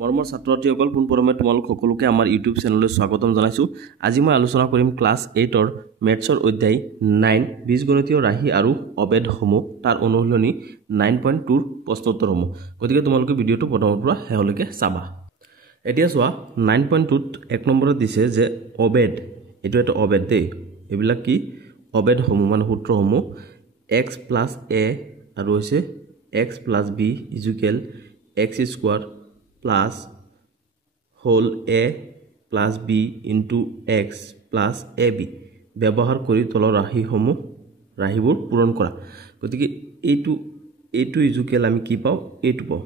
মৰমৰ ছাত্ৰ-ছাত্ৰীসকল পুনৰবাৰ তোমালোক সকলোকে আমাৰ ইউটিউব চেনেললৈ স্বাগতম জনাইছো। আজি মই আলোচনা কৰিম ক্লাছ 8ৰ মেথছৰ অধ্যায় 9 বীজগণিতীয় ৰাশি আৰু অবেদসমূহ তাৰ অনুশীলনী 9.2 ৰ প্ৰশ্নোত্তৰসমূহ। গতিকে তোমালোকে ভিডিঅটো প্ৰথমৰ পৰা শেষলৈকে চাবা। এতিয়া চোৱা 9.2 ত 1 নম্বৰত দিছে যে অবেদ, এটো এটা অবেদ দেই। এবিলাক কি অবেদসমূহ মানে সূত্ৰসমূহ x + a আৰু হৈছে x + b = x² plus whole a plus b into x plus ab ব্যৱহাৰ কৰি তলৰ ৰাশিবোৰ পূৰণ কৰা। গতিকে এইটো ইজুকেল আমি কি পাও, এইটো পাও।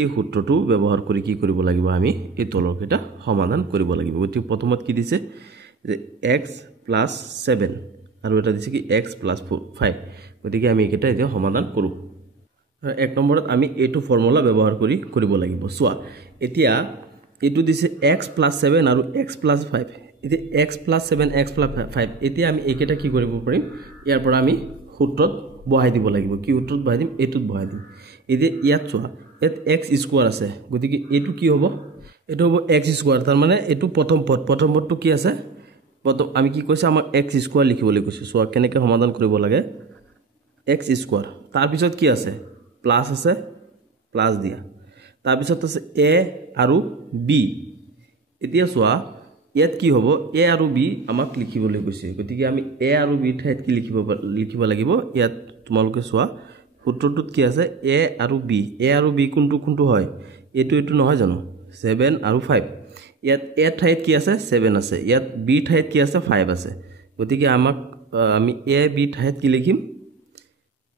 এই সূত্ৰটো ব্যৱহাৰ কৰি কি কৰিব লাগিব, আমি এই তলৰ কেইটা সমাধান কৰিব লাগিব। গতিকে প্ৰথমত কি দিছে যে x + 7 আৰু এটা দিছে কি x + 5। গতিকে আমি এইকেইটা এতিয়া সমাধান কৰো। 1 নম্বৰত আমি এইটো ফৰ্মুলা ব্যৱহাৰ কৰি কৰিব লাগিব। চোৱা এতিয়া এইটো দিছে x + 7 আৰু x + 5। এতিয়া x + 7 x + 5 এতিয়া আমি এইকেইটা কি কৰিব পাৰিম, ইয়াৰ পৰা আমি সূত্ৰত বহাই দিব লাগিব। কি সূত্ৰত বহাই দিম, এইটোত বহাই দিম। এতিয়া ইয়াত চোৱা ইয়াত x² আছে, গতিকে এইটো কি হ'ব, এইটো হ'ব x²। তাৰ মানে এইটো প্ৰথম পদটো কি আছে, প্ৰথম আমি কি কৈছে আমাক x² লিখিবলৈ কৈছে। চোৱা কেনেকৈ সমাধান কৰিব লাগে, x²। তাৰ পিছত কি আছে, প্লাস আছে, প্লাস দিয়া। তাৰ পিছত আছে a আৰু b। এতিয়া চোৱা ইয়াত কি হ'ব, a আৰু b আমাক লিখিবলৈ কৈছে। গতিকে আমি a আৰু b ঠাইত কি লিখিব লাগিব, ইয়াত তোমালোকে চোৱা সূত্ৰটোত কি আছে a আৰু b। a আৰু b কোনটো হয়, এইটো নহয় জানো, 7 আৰু 5। ইয়াত a ঠাইত কি আছে 7 আছে, ইয়াত b ঠাইত কি আছে 5 আছে। গতিকে আমি a b ঠাইত কি লিখিম,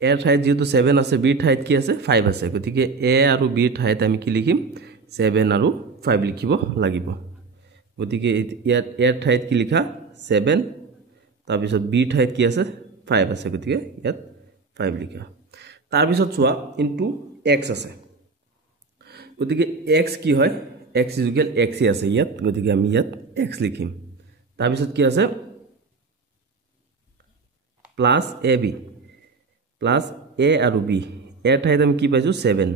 a ঠাইত যেহেতু 7 আছে, b ঠাইত কি আছে 5 আছে। গতিকে a আৰু b ঠাইত আমি কি লিখিম, 7 আৰু 5 লিখিব লাগিব। গতিকে ইয়াত a ঠাইত কি লিখা 7, তাৰ পিছত b ঠাইত কি আছে 5 আছে। গতিকে ইয়াত 5 লিখা। তাৰ পিছত চোৱা ইনটু x আছে। গতিকে x কি হয়, x = x আছে ইয়াত। গতিকে আমি ইয়াত x লিখিম। তাৰ পিছত কি আছে প্লাস ab প্লাস a আৰু b। a ঠাইত আমি কি পাইছো 7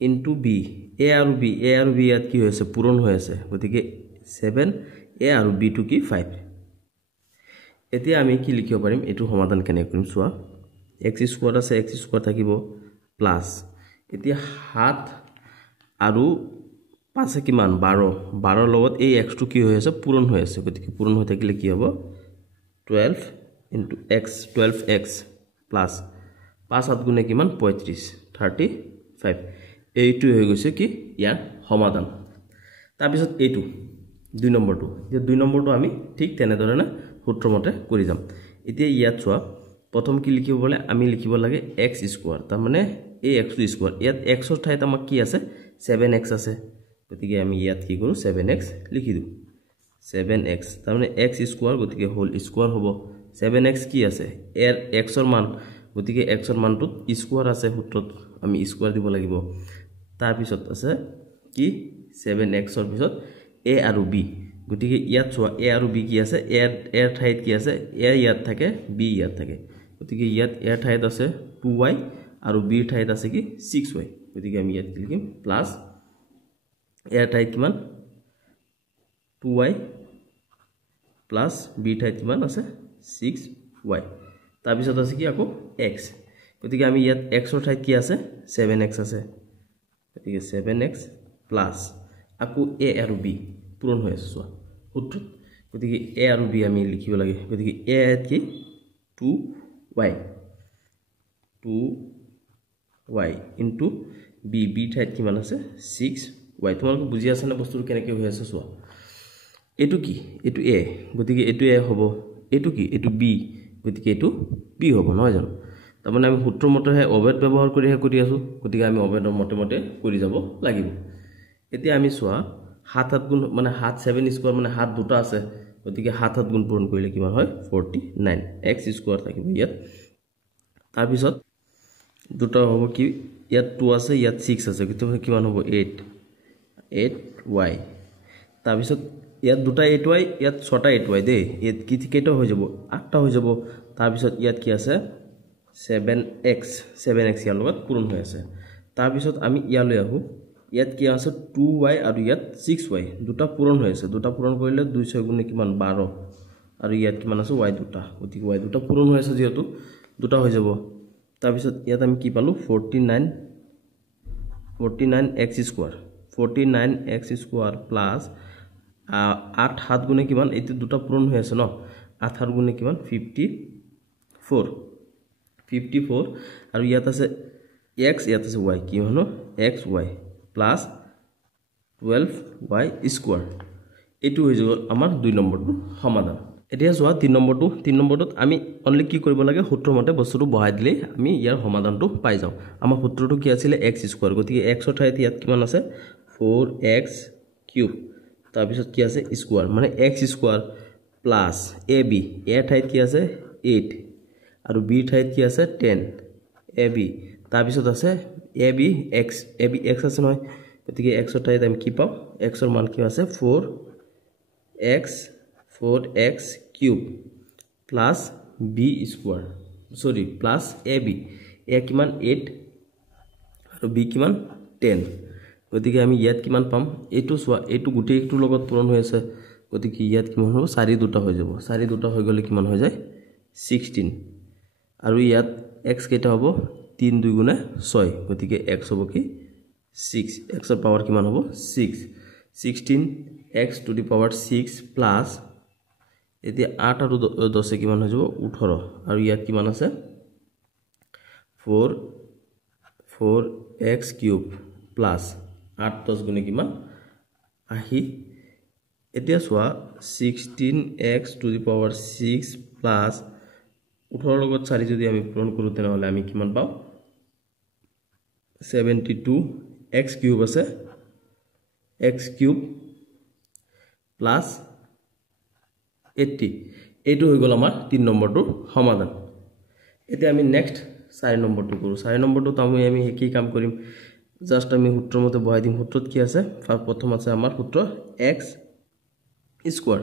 ইনটু b। a আৰু b ইয়াত কি হৈছে পূৰণ হৈ আছে। গতিকে 7 a আৰু b টো কি 5। এতিয়া আমি কি লিখিব পাৰিম, এইটো সমাধান কেনে কৰিম চোৱা, x² আছে, x² থাকিব প্লাস এতিয়া 7 আৰু 5 কিমান 12 লগত এই x টো কি হৈ আছে পূৰণ হৈ আছে। গতিকে পূৰণ হৈ থাকিলে কি হ'ব 12 into x 12x plus 5 7 গুণে কিমান 35 35। এইটো হৈ গৈছে কি ইয়াৰ সমাধান। তাৰ পিছত এইটো 2 নম্বৰটো, যে 2 নম্বৰটো আমি ঠিক তেনেধৰণে সূত্ৰমতে কৰি যাম। এতিয়া ইয়াত চোৱা প্ৰথম কি লিখিব বলে, আমি লিখিব লাগে x²। তাৰ মানে এই x², ইয়াত x ৰ ঠাইত আমাক কি আছে 7x আছে। গতিকে আমি ইয়াত কি কৰো 7x লিখি দিও। 7x তাৰ মানে x², গতিকে হোল স্কয়াৰ হ'ব। 7x কি আছে এৰ x ৰ মান, গতিকে x ৰ মানটোত স্কয়াৰ আছে, সূত্ৰত আমি স্কয়াৰ দিব লাগিব। তাৰ পিছত আছে কি 7x ৰ পিছত a আৰু b। গতিকে ইয়াত চোৱা a আৰু b কি আছে, a ঠাইত কি আছে, a ইয়াত থাকে, b ইয়াত থাকে। গতিকে ইয়াত a ঠাইত আছে 2y আৰু b ঠাইত আছে কি 6y। গতিকে আমি ইয়াত কি লিখিম প্লাস a ঠাইত কিমান 2y প্লাস b ঠাইত কিমান আছে 6y। তাৰ পিছত আছে কি আকৌ x। গতিকে আমি ইয়াত x ৰ ঠাইত কি আছে 7x আছে। গতিকে 7x প্লাস আকৌ a আৰু b পূৰণ হৈ আছে চোৱা সূত্ৰত। গতিকে a আৰু b আমি লিখিব লাগে। গতিকে a ইয়াত কি 2y ইনটু b ঠাইত কিমান আছে 6y। তোমালোকে বুজি আছে না বস্তুটো কেনেকৈ হৈ আছে চোৱা। এইটো কি, এইটো a, গতিকে এইটো a হ'ব। এইটো কি, এইটো b, গতিকে এইটো b হ'ব নহয় জানো। তাৰ মানে আমি সূত্ৰ মতেহে অবেদ ব্যৱহাৰ কৰি আছো। গতিকে আমি অবেদৰ মতে কৰি যাব লাগিব। এতিয়া আমি চোৱা 7 7 গুণ মানে 7 7² মানে 7 দুটা আছে। গতিকে 7 7 গুণ পূৰণ কৰিলে কিমান হয় 49, x² থাকিব ইয়াত। তাৰ পিছত দুটা হ'ব কি, ইয়াত 2 আছে, ইয়াত 6 আছে। গতিকে কিমান হ'ব 8y। তাৰ পিছত ইয়াত দুটা 8y, ইয়াত 6টা 8y দেই। ইয়াত কি কেইটা হৈ যাব 8টা হৈ যাব। তাৰ পিছত ইয়াত কি আছে 7x ইয়াৰ লগত পূৰণ হৈ আছে। তাৰপিছত আমি ইয়ালৈ আহোঁ ইয়াত কি আছে 2y আৰু ইয়াত 6y দুটা পূৰণ হৈ আছে দুটা পূৰণ কৰিলে 2 6 গুণে কিমান 12 আৰু ইয়াত কিমান আছে y দুটা গতিকে y দুটা পূৰণ হৈ আছে যেহেতু দুটা হৈ যাব তাৰপিছত ইয়াত আমি কি পালো 49x square 49x square plus 8 7 গুণে কিমান এতি দুটা পূৰণ হৈ আছে ন 8 7 গুণে কিমান 54 আৰু ইয়াত আছে x ইয়াত আছে y কি হনো xy প্লাস 12y স্কয়াৰ এটো হৈ যাব আমাৰ 2 নম্বৰটো সমাধান এতিয়া যোৱা 3 নম্বৰটোত আমি অনলি কি কৰিব লাগে সূত্ৰ মতে বস্তুটো বহাই দিলে আমি ইয়াৰ সমাধানটো পাই যাও আমাৰ সূত্ৰটো কি আছিল x স্কয়াৰ গতিকে x ৰ ঠাইত ইয়াত কিমান আছে 4x কিউব তাৰ পিছত কি আছে স্কয়াৰ মানে x square plus ab a ঠাইত কি আছে 8 আৰু b ঠাইত কি আছে 10 ab তাৰ পিছত আছে ab x আছে নহয় গতিকে x ৰ ঠাইত আমি কি পাও x ৰ মান কি আছে 4x cube plus b square sorry plus ab a কিমান 8 আৰু b কিমান 10 গতিকে আমি ইয়াত কিমান পাম এটো সোয়া এটো গুটে একটো লগত পূৰণ হৈ আছে গতিকে ইয়াত কিমান হ'ব 4 দুটা হৈ যাব 4 দুটা হৈ গলে কিমান হৈ যায় 16 আৰু ইয়াত x কেটা হ'ব 3 2 গুণে 6 গতিকে x হ'ব কি 6 x ৰ পাৱাৰ কিমান হ'ব 6 16x to the power 6 plus এতিয়া 8 আৰু 10 কিমান হৈ যাব 18 আৰু ইয়াত কিমান আছে 4x কিউব প্লাস 8 10 গুণে কিমান আহি এতিয়া সোয়া 16x to the power 6 plus 18 লগত 4 যদি আমি পূৰণ কৰো তেনেহলে আমি কিমান পাও 72x কিউব আছে x কিউব প্লাস 80 এটো হৈ গল আমাৰ 3 নম্বৰটো সমাধান এতিয়া আমি নেক্সট 4 নম্বৰটো কৰো 4 নম্বৰটো আমি কি কাম কৰিম জাস্ট আমি সূত্ৰ মতে বহাই দিম সূত্ৰত কি আছে প্ৰথম আছে আমাৰ সূত্ৰ x স্কয়াৰ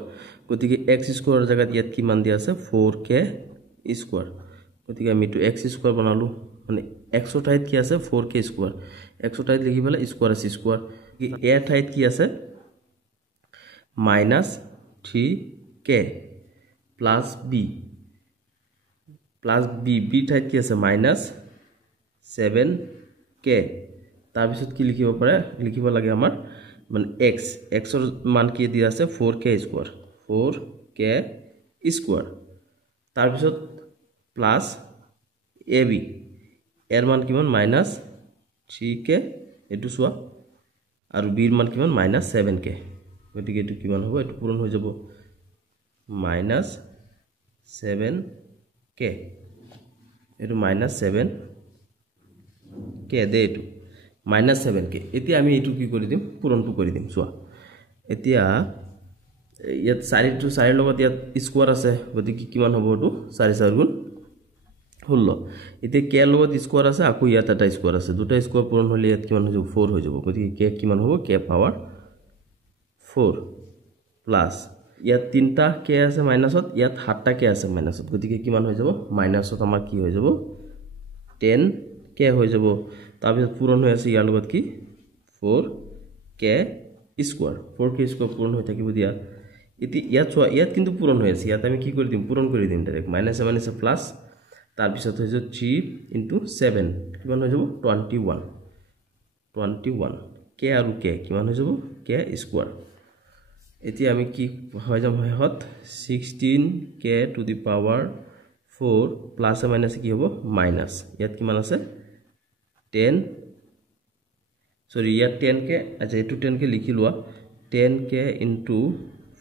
গতিকে x স্কয়াৰৰ জায়গাত ইয়াত কি মান দিয়া আছে 4k স্কয়াৰ গতিকে আমি তো x স্কয়াৰ বনালো মানে x ৰ ঠাইত কি আছে 4k স্কয়াৰ x ৰ ঠাইত লিখিবলে স্কয়াৰ আছে স্কয়াৰ কি a ঠাইত কি আছে -3k plus b b ঠাইত কি আছে -7k তাৰ পিছত কি লিখিব পাৰে লিখিব লাগে আমাৰ মানে x ৰ মান কি দিয়া আছে 4k স্কয়াৰ তাৰ পিছত প্লাস ab এৰ মান কিমান -3k এটো সোয়া আৰু b ৰ মান কিমান -7k গতিকে এটো কিমান হ'ব এটো পূৰণ হৈ যাব -7k এটো -7k দে এটো -7k এতিয়া আমি এটো কি কৰি দিম পূৰণটো কৰি দিম সোয়া এতিয়া ইয়াত 4 to 4 লগত ইয়াত স্কয়াৰ আছে গতিকে কিমান হ'ব এটো 4 4 গুণ 16 এতিয়া k লগত স্কয়াৰ আছে আকৌ ইয়াত এটা স্কয়াৰ আছে দুটা স্কয়াৰ পূৰণ হলে ইয়াত কিমান হৈ যাব 4 হৈ যাব গতিকে k কিমান হ'ব k পাৱাৰ 4 প্লাস ইয়াত তিনটা k আছে মাইনাসত ইয়াত 7টা k আছে মাইনাসত গতিকে কিমান হৈ যাব মাইনাসত আমাৰ কি হৈ যাব 10k হৈ যাব তাৰপিছত পূৰণ হৈ আছে ইয়াৰ লগত কি 4k স্কয়াৰ 4k স্কয়াৰ পূৰণ হৈ থাকিব দিয়া ইতি ইয়াত কিন্তু পূৰণ হৈ আছে ইয়াত আমি কি কৰি দিম পূৰণ কৰি দিম ডাইৰেক্ট মাইনাস প্লাস তাৰ পিছত হৈ যাব 3 * 7 কিমান হৈ যাব 21 k আৰু k কিমান হৈ যাব k স্কয়াৰ এতিয়া আমি কি হৈ যাম হয়ত 16k to the power 4 plus minus কি হ'ব মাইনাস ইয়াত কিমান আছে 10 সরি ইয়াত 10k আচ্ছা এটো 10k লিখি লোৱা 10k into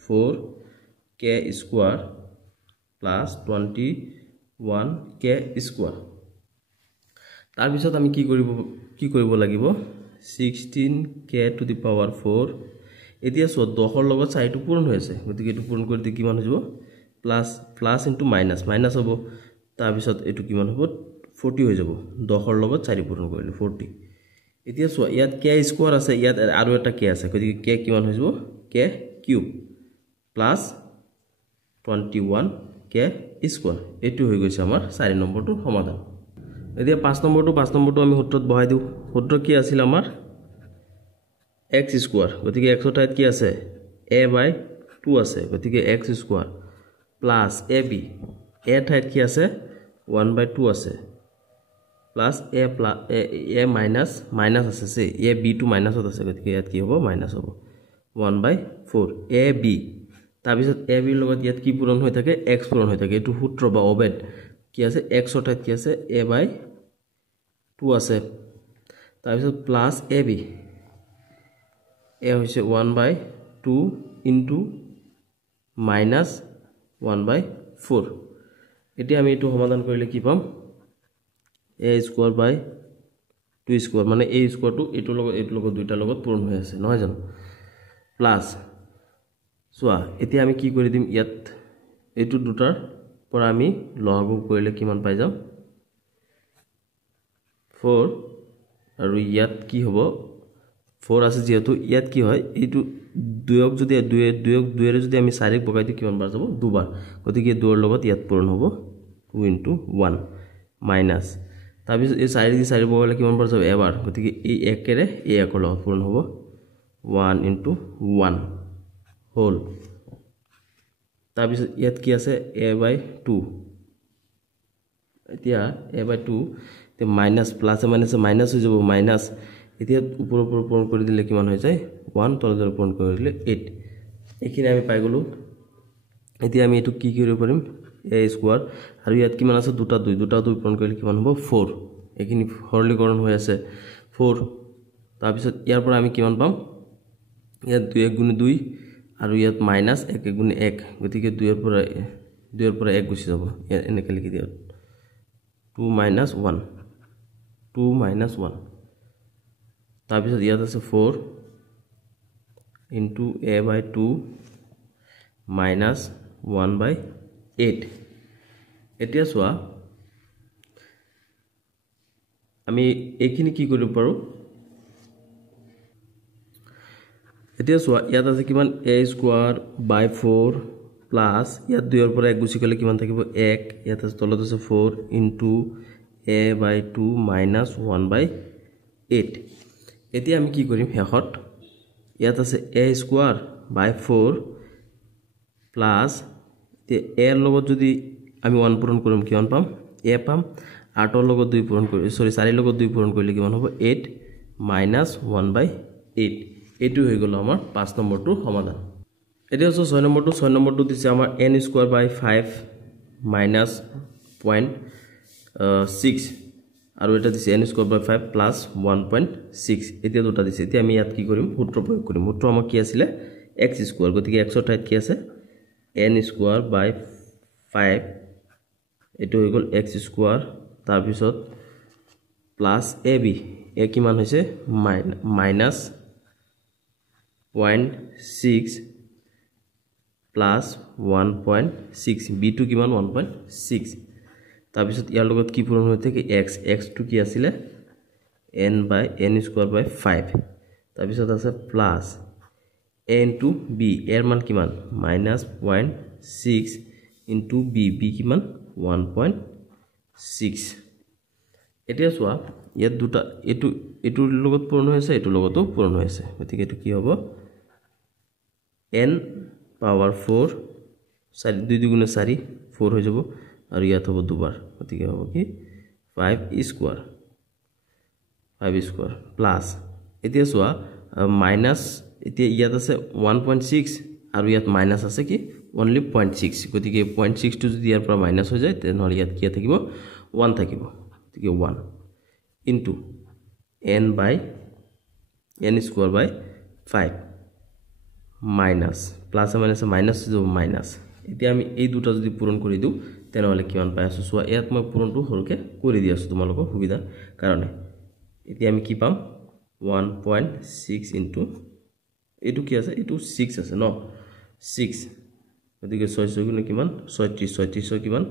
4k square plus 21k square তাৰ পিছত আমি কি কৰিব লাগিব 16k to the power 4 এতিয়া 10 ৰ লগত 4 টো পূৰণ হৈ আছে গতিকে এটো পূৰণ কৰি দি কিমান হৈ যাব প্লাস ইনটু মাইনাস হ'ব তাৰ পিছত এটো কিমান হ'ব 40 হৈ যাব 10 ৰ লগত 4 পূৰণ কৰিলে 40 এতিয়া ইয়াত k স্কয়াৰ আছে ইয়াত আৰু এটা k আছে গতিকে k কিমান হৈ যাব k cube plus 21k square এটো হৈ গৈছে আমাৰ 4 নম্বৰটো সমাধান এতিয়া 5 নম্বৰটো আমি সূত্ৰত বহাই দিও সূত্ৰ কি আছিল আমাৰ x স্কয়াৰ গতিকে x ঠাইত কি আছে a/2 আছে গতিকে x square plus ab a ঠাইত কি আছে 1/2 আছে প্লাস a মাইনাস আছে সে a b টু মাইনাসত আছে গতিকে ইয়াত কি হ'ব মাইনাস হ'ব 1/4 ab তাৰপিছত ab ৰ লগত ইয়াত কি পূৰণ হৈ থাকে x পূৰণ হৈ থাকে এটো সূত্ৰ বা অবেদ কি আছে x ৰ ঠাইত কি আছে a/2 আছে তাৰপিছত প্লাস ab a হৈছে 1/2 ইনটু মাইনাস 1/4 এতিয়া আমি এটো সমাধান কৰিলে কি পাম a স্কয়াৰ বাই 2 স্কয়াৰ মানে a স্কয়াৰ টু এটো লগত দুইটা লগত পূৰণ হৈ আছে নহয় জানো প্লাস সোয়া এতিয়া আমি কি কৰি দিম ইয়াত এটো দুটাৰ পৰা আমি লঘু কৰিলে কিমান পাই যাম 4 আৰু ইয়াত কি হ'ব 4 আছে যেহেতু ইয়াত কি হয় এটো দুয়ক যদি দুয়েৰে যদি আমি 4 বগাই দিও কিমান বাৰ যাব দুবাৰ গতিকে দুৰ লগত ইয়াত পূৰণ হ'ব 2 ইনটু 1 মাইনাস তাৰপিছত এই 4 দি 4 বগালে কিমান বাৰ যাব এবাৰ গতিকে এই একেৰে এই একৰ লগত পূৰণ হ'ব 1 ইনটু 1 হোল তাৰপিছত ইয়াত কি আছে a/2 এতিয়া a/2 তে মাইনাস প্লাস মাইনাস হৈ যাব মাইনাস এতিয়া ওপৰ পূৰণ কৰি দিলে কিমান হৈ যায় 1 তলৰ পূৰণ কৰি দিলে 8 এখিনি আমি পাই গলো এতিয়া আমি এটো কি কৰিব পাৰিম a স্কয়াৰ আৰু ইয়াত কিমান আছে দুটা 2 পূৰণ কৰিলে কিমান হ'ব 4 এখিনি সৰলীকৰণ হৈ আছে 4 তাৰপিছত ইয়াৰ পৰা আমি কিমান পাম ইয়াত 2 * 2 আৰু ইয়াত মাইনাস 1 * 1 গতিকে 2 ৰ পৰা 1 গুচি যাব এনেকৈ লিখি দিও 2 - 1 2 - 1 তাৰপিছত ইয়াত আছে 4 ইনটু a/2 মাইনাস 1/8 এতিয়া সোয়া আমি এখিনি কি কৰিব পাৰো এতিয়া সোয়া ইয়াত আছে কিমান a স্কয়াৰ বাই 4 প্লাস ইয়াত 2 ৰ পৰা 1 গুচি গলে কিমান থাকিব 1 ইয়াত আছে তলত আছে 4 ইনটু a/2 মাইনাস 1/8 এতিয়া আমি কি কৰিম হেহত ইয়াত আছে a স্কয়াৰ বাই 4 প্লাস তে a ৰ লগত যদি আমি 1 পূৰণ কৰিম কিমান পাম a পাম 8 ৰ লগত 2 পূৰণ কৰি 4 ৰ লগত 2 পূৰণ কৰিলে কিমান হ'ব 8 মাইনাস 1/8 এটো হৈ গল আমাৰ 5 নম্বৰটোৰ সমাধান এতিয়া 6 নম্বৰটো দিছে আমাৰ n স্কয়াৰ বাই 5 মাইনাস 0.6 আৰু এটা দিছে n স্কয়ার বাই 5 প্লাস 1.6 এতিয়া দুটা দিছে এতিয়া আমি ইয়াত কি কৰিম সূত্ৰ প্ৰয়োগ কৰিম সূত্ৰ আমাৰ কি আছিল x স্কয়াৰ গতিকে x ৰ ঠাইত কি আছে n স্কয়াৰ বাই 5 এটো হৈ গল x স্কয়াৰ তাৰ পিছত প্লাস ab এ কিমান হৈছে মাইনাস 0.6 প্লাস 1.6 b2 কিমান 1.6 তাৰপিছত ইয়াৰ লগত কি পূৰণ হৈ থাকে x টো কি আছিল n স্কয়াৰ বাই 5 তাৰপিছত আছে প্লাস a ইনটু b এৰ মান কিমান মাইনাস 0.6 ইনটু b কিমান 1.6 এতিয়া সোয়া ইয়াত দুটা এটোৰ লগত পূৰণ হৈ আছে এটোৰ লগতো পূৰণ হৈ আছে গতিকে এটো কি হ'ব n পাৱাৰ 4 2 * 4 4 হৈ যাব আৰু ইয়াত হ'ব দুবাৰ গতিকে হ'ব কি 5 স্কয়াৰ প্লাস এতিয়া সোয়া মাইনাস এতিয়া ইয়াত আছে 1.6 আৰু ইয়াত মাইনাস আছে কি only 0.6 গতিকে 0.6 টো যদি ইয়াৰ পৰা মাইনাস হৈ যায় তেনহলে ইয়াত কি থাকিব 1 থাকিব গতিকে 1 ইনটু n স্কয়ার বাই 5 মাইনাস প্লাস মাইনাস মাইনাস এতিয়া আমি এই দুটা যদি পূৰণ কৰি দিও তেনহলে কিমান পাই আছো সোয়া ইয়াত মই পূৰণটো হৰকে কৰি দি আছো তোমালোকৰ সুবিধাৰ কাৰণে এতিয়া আমি কি পাম 1.6 ইনটু এটো কি আছে এটো 6 আছে ন 6 গতিকে 6 গুণ কিমান 36 কিমান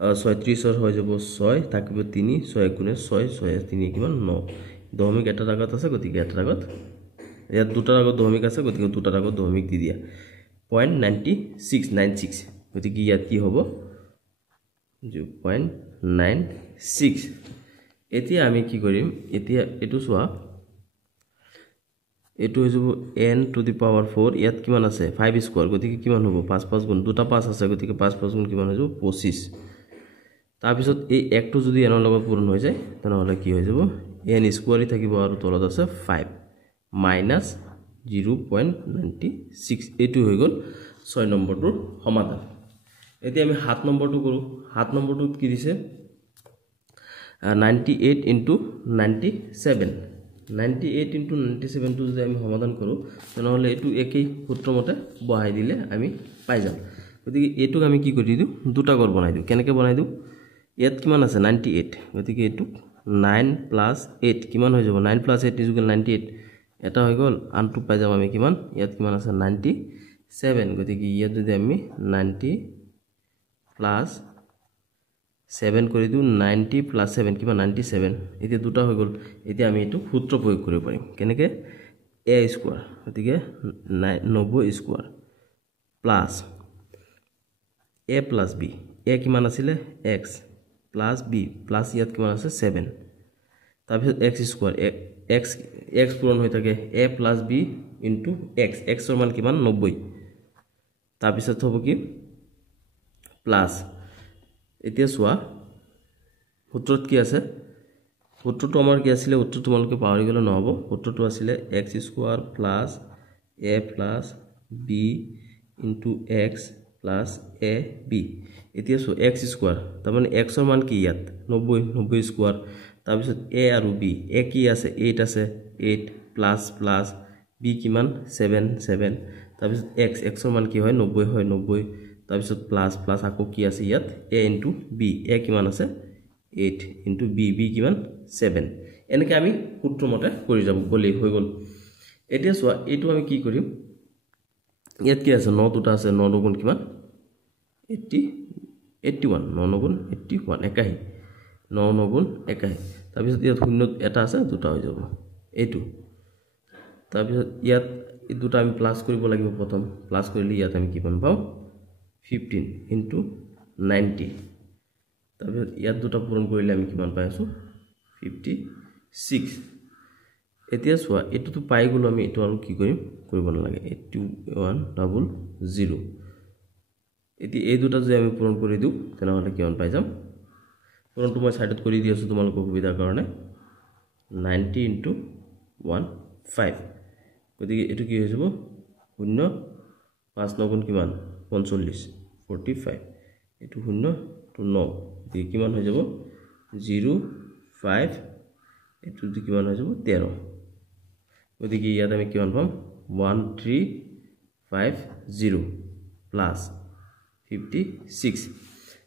36 হৈ যাব 6 থাকিব 3 6 গুণে 6 3 কিমান 9 দশমিক এটা আগত আছে গতিকে এটা আগত ইয়াত দুটাৰ আগত দশমিক আছে গতিকে দুটাৰ আগত দশমিক দি দিয়া 0.96 গতিকে ইয়াত কি হ'ব 0.96 এতিয়া আমি কি কৰিম এতিয়া এটো সোয়া এটো হৈ যাব n টু দি পাৱাৰ 4 ইয়াত কিমান আছে 5 স্কয়াৰ গতিকে কিমান হ'ব 5 5 গুণ দুটা 5 আছে গতিকে 5 5 গুণ কিমান হৈ যাব 25 তাৰ পিছত এই একটো যদি n ৰ লগত পূৰণ হৈ যায় তেনেহলে কি হৈ যাব n স্কয়াৰই থাকিব আৰু তলত আছে 5 মাইনাস 0.96 এটো হৈ গল 6 নম্বৰটোৰ সমাধান এতিয়া আমি 7 নম্বৰটো কৰো 7 নম্বৰটোত কি দিছে 98 into 97 98 into 97 টো যদি আমি সমাধান কৰো তেনেহলে এটো একই সূত্ৰমতে বহাই দিলে আমি পাই যাম গতিকে এটোক আমি কি কৰি দিও দুটা গড় বনাই দিও কেনেকৈ বনাই দিও ইয়াত কিমান আছে 98 গতিকে এটো 9 plus 8 কিমান হৈ যাব 9 plus 8 98 এটা হৈ গল আনটো পাই যাম আমি কিমান ইয়াত কিমান আছে 97 গতিকে ইয়াত যদি আমি 90 plus 7 কৰি দিও 90 plus 7 কিমান 97 এতিয়া দুটা হৈ গল এতিয়া আমি এটো সূত্ৰ প্ৰয়োগ কৰিব পাৰিম কেনেকৈ a স্কয়াৰ গতিকে 90 square plus a plus b a কিমান আছিল x plus b plus ইয়াত কিমান আছে 7 তাৰপিছত x স্কয়াৰ x পূৰণ হৈ থাকে a plus b into x x ৰ মান কিমান 90 তাৰপিছত হ'ব কি প্লাস এতিয়া সোয়া সূত্ৰত কি আছে সূত্ৰটো আমাৰ কি আছিল সূত্ৰটো তোমালোকে পাহৰি গলে নহব সূত্ৰটো আছিল x square plus a plus b into x plus a b এতিয়া সো x স্কয়াৰ তাৰ মানে x ৰ মান কি ইয়াত 90 স্কয়াৰ তাৰ পিছত a আৰু b a কি আছে 8 আছে 8 plus plus b কিমান 7 7 তাৰ পিছত x ৰ মান কি হয় 90 হয় 90 তাৰ পিছত প্লাস প্লাস আকৌ কি আছে ইয়াত a into b a কিমান আছে 8 into b b কিমান 7 এনেকৈ আমি সূত্ৰমতে কৰি যাব গলি হৈ গল এতিয়া সোয়া এটো আমি কি কৰিম ইয়াত কি আছে 9 দুটা আছে 9 গুণ কিমান 80 81 9 গুণ 81 একাই 9 গুণ একাই তাৰ পিছত ইয়াত শূন্য এটা আছে দুটা হৈ যাব এটো তাৰ পিছত ইয়াত এই দুটা আমি প্লাস কৰিব লাগিব প্ৰথম প্লাস কৰিলে ইয়াত আমি কিমান পাও 15 into 90 তাৰপিছত ইয়াত দুটা পূৰণ কৰিলে আমি কিমান পাই আছো 56 এতিয়া সোয়া এটো তো পাই গলো আমি এটো আৰু কি কৰিম কৰিব নালাগে 8100 এতিয়া এই দুটা যদি আমি পূৰণ কৰি দিও তেনেহলে কিমান পাই যাম পূৰণটো মই সাইডত কৰি দি আছো তোমালোকৰ সুবিধাৰ কাৰণে 90 into 15 গতিকে এটো কি হৈ যাব 0 5 9 গুণ কিমান 45 45 এটো 0 to 9 এই কিমান হৈ যাব 0 5 এটো দি কিমান হৈ যাব 13 গতিকে ইয়াত আমি কিমান পাম 1350 প্লাস 56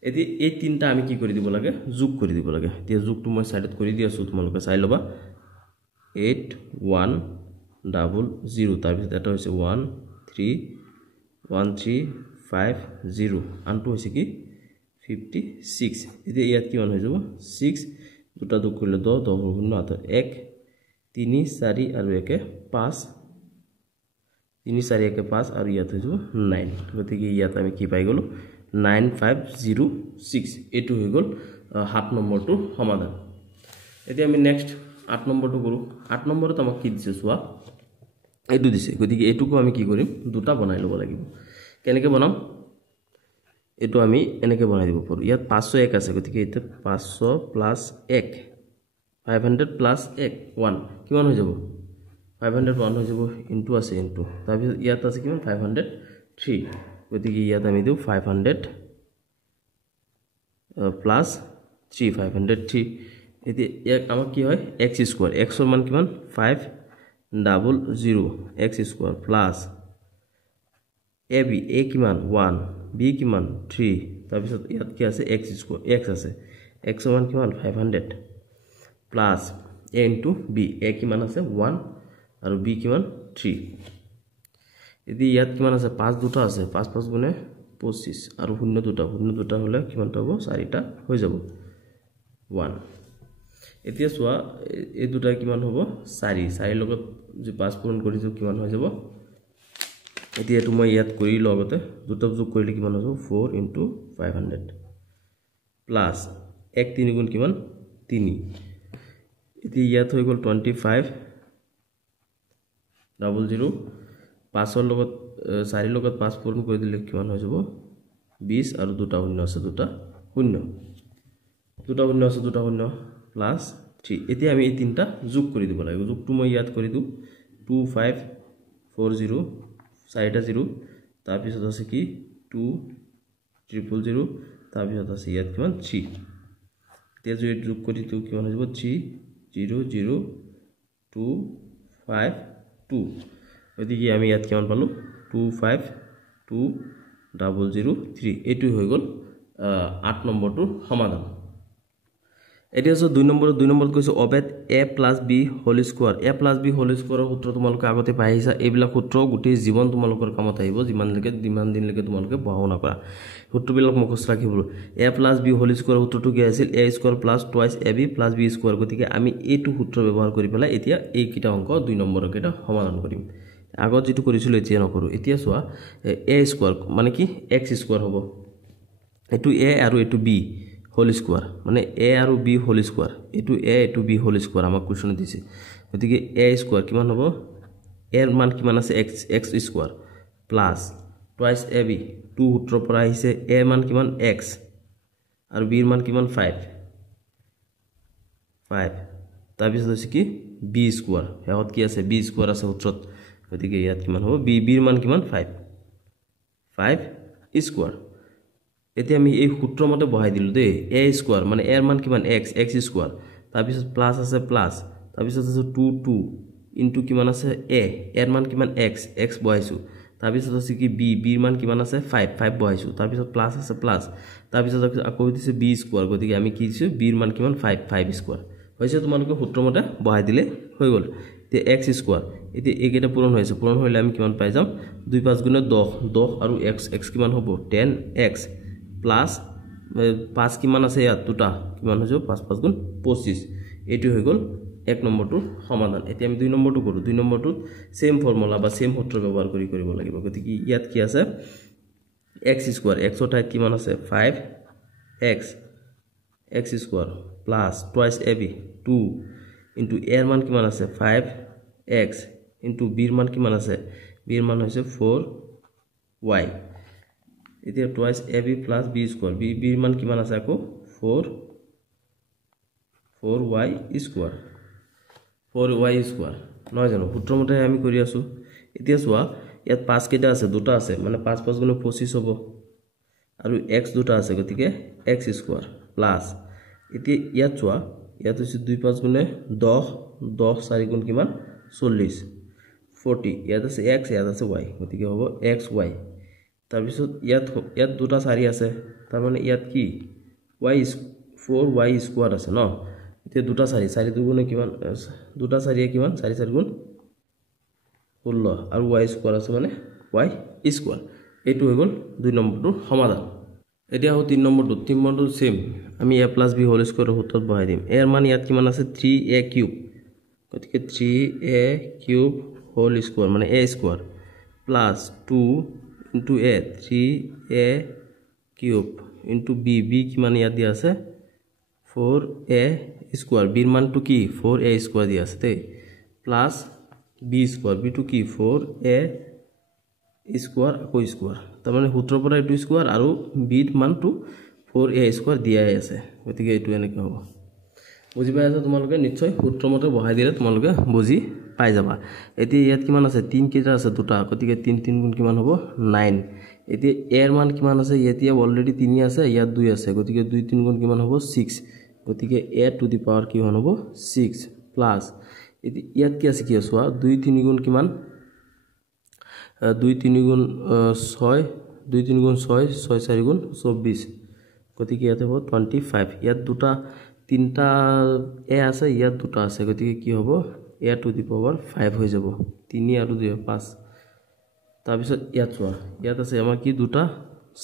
এতি এই তিনটা আমি কি কৰি দিব লাগে যোগ কৰি দিব লাগে তে যোগটো মই সাইডত কৰি দি আছো তোমালোকে চাই লবা 8100 তাৰ পিছত এটা হৈছে 1350 আনটো হৈছে কি 56 এতিয়া ইয়াত কিমান হৈ যাব 6 দুটা যোগ কৰিলে 10 10 শূন্য 1 3 4 আৰু 1 5 3 4 1 5 আৰু ইয়াত হৈ যাব 9 গতিকে ইয়াত আমি কি পাই গলো 9506 এটো হৈ গল 7 নম্বৰটোৰ সমাধান এতিয়া আমি নেক্সট 8 নম্বৰটো কৰো 8 নম্বৰত আমাক কি দিছে সোয়া এটো দিছে গতিকে এটুকো আমি কি কৰিম দুটা বনাই লব লাগিব কেনেকৈ বনাম এটো আমি এনেকৈ বনাই দিব পাৰো ইয়াত 501 আছে গতিকে এটা 500 plus 1 500 plus 1 1 কিমান হৈ যাব 501 হৈ যাব ইনটু আছে ইনটু তাৰ পিছত ইয়াত আছে কিমান 503 গতিকে ইয়াত আমি দিও 500 plus 3 503 এতি আমাক কি হয় x স্কয়াৰ x ৰ মান কিমান 500 x square plus ab a কিমান 1 b কিমান 3 তাৰ পিছত ইয়াত কি আছে x স্কয়াৰ x আছে x ৰ মান কিমান 500 plus a into b a কিমান আছে 1 আৰু b কিমান 3 এদি ইয়াত কিমান আছে 5 দুটা আছে 5 5 গুণে 25 আৰু শূন্য দুটা হলে কিমান হ'ব 4টা হৈ যাব 1 এতিয়া সোয়া এই দুটা কিমান হ'ব 4 লগত যে 5 পূৰণ কৰিছো কিমান হৈ যাব এতিয়া এটো মই ইয়াত কৰি লগতে দুটা যোগ কৰিলে কিমান হ'ব 4 into 500 প্লাস 1 3 গুণ কিমান 3 এতিয়া ইয়াত হৈ গ'ল 25 00 5ৰ লগত 4 লগত 5 পূৰণ কৰি দিলে কিমান হৈ যাব 20 আৰু দুটা শূন্য আছে দুটা শূন্য আছে দুটা শূন্য প্লাস 3 এতিয়া আমি এই তিনটা যোগ কৰি দিব লাগিব যোগটো মই ইয়াত কৰি দিও 2540 চাৰিটা 0 তাৰ পিছত আছে কি 2000 তাৰ পিছত আছে ইয়াত কিমান 3 এতিয়া যদি যোগ কৰি দিও কিমান হৈ যাব 300252 গতিকে আমি ইয়াত কিমান পালো 252003 এটো হৈ গল 8 নম্বৰটোৰ সমাধান এতিয়া আছে 2 নম্বৰত কৈছো অবেদ a + b whole square a + b whole স্কয়াৰৰ সূত্ৰ তোমালোকে আগতে পাইছা এইবিলাক সূত্ৰ গোটেই জীৱন তোমালোকৰ কামত আহিব যিমান দিনলৈকে তোমালোকে পঢ়া কৰা সূত্ৰবিলাক মুখস্থ ৰাখিব a + b হোল স্কয়াৰ সূত্ৰটো কি আছিল a² + twice ab + b square গতিকে আমি এইটো সূত্ৰ ব্যৱহাৰ কৰি পেলাই এতিয়া এই কিটা অংক 2 নম্বৰৰ কিটা সমাধান কৰিম আগত যেটো কৰিছিল এতিয়া নকৰো এতিয়া চোৱা a² মানে কি x² হ'ব এটো a আৰু এটো b হোল স্কয়াৰ মানে a আৰু b হোল স্কয়াৰ এটো a এটো b হোল স্কয়াৰ আমাক কোৱেশ্চন দিছে গতিকে a স্কয়াৰ কিমান হ'ব a এৰ মান কিমান আছে x square plus twice ab 2 সূত্ৰৰ পৰা আহিছে a মান কিমান x আৰু b এৰ মান কিমান 5 তাৰ পিছত আছে কি b স্কয়াৰ হেহত কি আছে b স্কয়াৰ আছে সূত্ৰত গতিকে ইয়াত কিমান হ'ব b এৰ মান কিমান 5 স্কয়াৰ এতিয়া আমি এই সূত্ৰ মতে বহাই দিলো দে a স্কয়াৰ মানে a এৰ মান কিমান x স্কয়াৰ তাৰ পিছত প্লাস আছে প্লাস তাৰ পিছত আছে 2 ইনটু কিমান আছে a এৰ মান কিমান x বহাইছো তাৰ পিছত আছে কি b এৰ মান কিমান আছে 5 বহাইছো তাৰ পিছত প্লাস আছে প্লাস তাৰ পিছত আকৌ দিছে b স্কয়ার গতিকে আমি কি দিছো b এর মান কিমান 5 স্কয়ার হৈছে তোমালোকে সূত্ৰ মতে বহাই দিলে হৈ গল তে x স্কয়াৰ এতিয়া এইকেইটা পূৰণ হৈছে পূৰণ হলে আমি কিমান পাই যাম 2 5 গুণ 10 আৰু x কিমান হ'ব 10x প্লাস 5 কিমান আছে ইয়াত দুটা কিমান হৈ যাব 5 5 গুণ 25 এটো হৈ গল 1 নম্বৰটো সমাধান এতিয়া আমি 2 নম্বৰটো কৰো 2 নম্বৰটোত সেম ফৰ্মুলা বা সেম সূত্ৰ ব্যৱহাৰ কৰিব লাগিব গতিকে ইয়াত কি আছে x² x ৰ ঠাইত কিমান আছে 5x square plus twice ab 2 into a এর মান কিমান আছে 5x ইনটু b এর মান কিমান আছে b এর মান হৈছে 4y এতিয়া twice ab plus b square b এৰ মান কিমান আছে আকৌ 4y স্কয়াৰ নহয় জানো সূত্ৰমতে আমি কৰি আছো এতিয়া চোৱা ইয়াত 5 কেইটা আছে দুটা আছে মানে 5 5 গুণ 25 হ'ব আৰু x দুটা আছে গতিকে x স্কয়াৰ প্লাস এতিয়া ইয়াত চোৱা ইয়াত হৈছে 2 5 গুণ 10 4 গুণ কিমান 40 40 ইয়াত আছে x ইয়াত আছে y গতিকে হ'ব xy তাৰ পিছত ইয়াত দুটা 4 আছে তাৰ মানে ইয়াত কি y 4y স্কয়ার আছে ন এতিয়া দুটা 4 দুগুণে কিমান দুটা 4 কিমান 4 গুণ 16 আৰু y স্কয়াৰ আছে মানে y স্কয়াৰ এটো হৈ গল 2 নম্বৰটোৰ সমাধান এতিয়া হও 3 নম্বৰটো সেম আমি a + b হোল স্কয়াৰৰ সূত্ৰত বহাই দিম এৰ মান ইয়াত কিমান আছে 3a³ গতিকে 3a³ হোল স্কয়ার মানে a square plus 2 into a 3a³ into b কিমান ইয়াত দিয়া আছে 4a স্কয়ার b এর মান টু কি 4a স্কয়ার দিয়া আছে তে plus b square b two কি 4a স্কয়ার আকৌ স্কয়ার তাৰ মানে সূত্ৰৰ পৰা এটো স্কয়াৰ আৰু b এর মান টু 4a স্কয়ার দিয়াই আছে গতিকে এটো এনেকৈ হ'ব বুজি পাই আছা তোমালোকে নিশ্চয় সূত্ৰ মতে বহাই দিলে তোমালোকে বুজি পাই যাবা এতিয়া ইয়াত কিমান আছে 3 কেইটা আছে দুটা গতিকে 3 গুণ কিমান হ'ব 9 এতিয়া a এর মান কিমান আছে এতিয়া অলৰেডি 3 আছে ইয়াত 2 আছে গতিকে 2 3 গুণ কিমান হ'ব 6 গতিকে a টু দি পাৱাৰ কিমান হ'ব 6 প্লাস ইয়াত কি আছে কি চোৱা 2 3 গুণ কিমান 2 3 গুণ 6 2 3 গুণ 6 6 4 গুণ 24 গতিকে ইয়াতে হ'ব 25 ইয়াত দুটা তিনটা a আছে ইয়াত দুটা আছে গতিকে কি হ'ব a টু দি পাৱাৰ 5 হৈ যাব 3 আৰু 2 5 তাৰ পিছত ইয়াত চোৱা ইয়াত আছে আমাৰ কি দুটা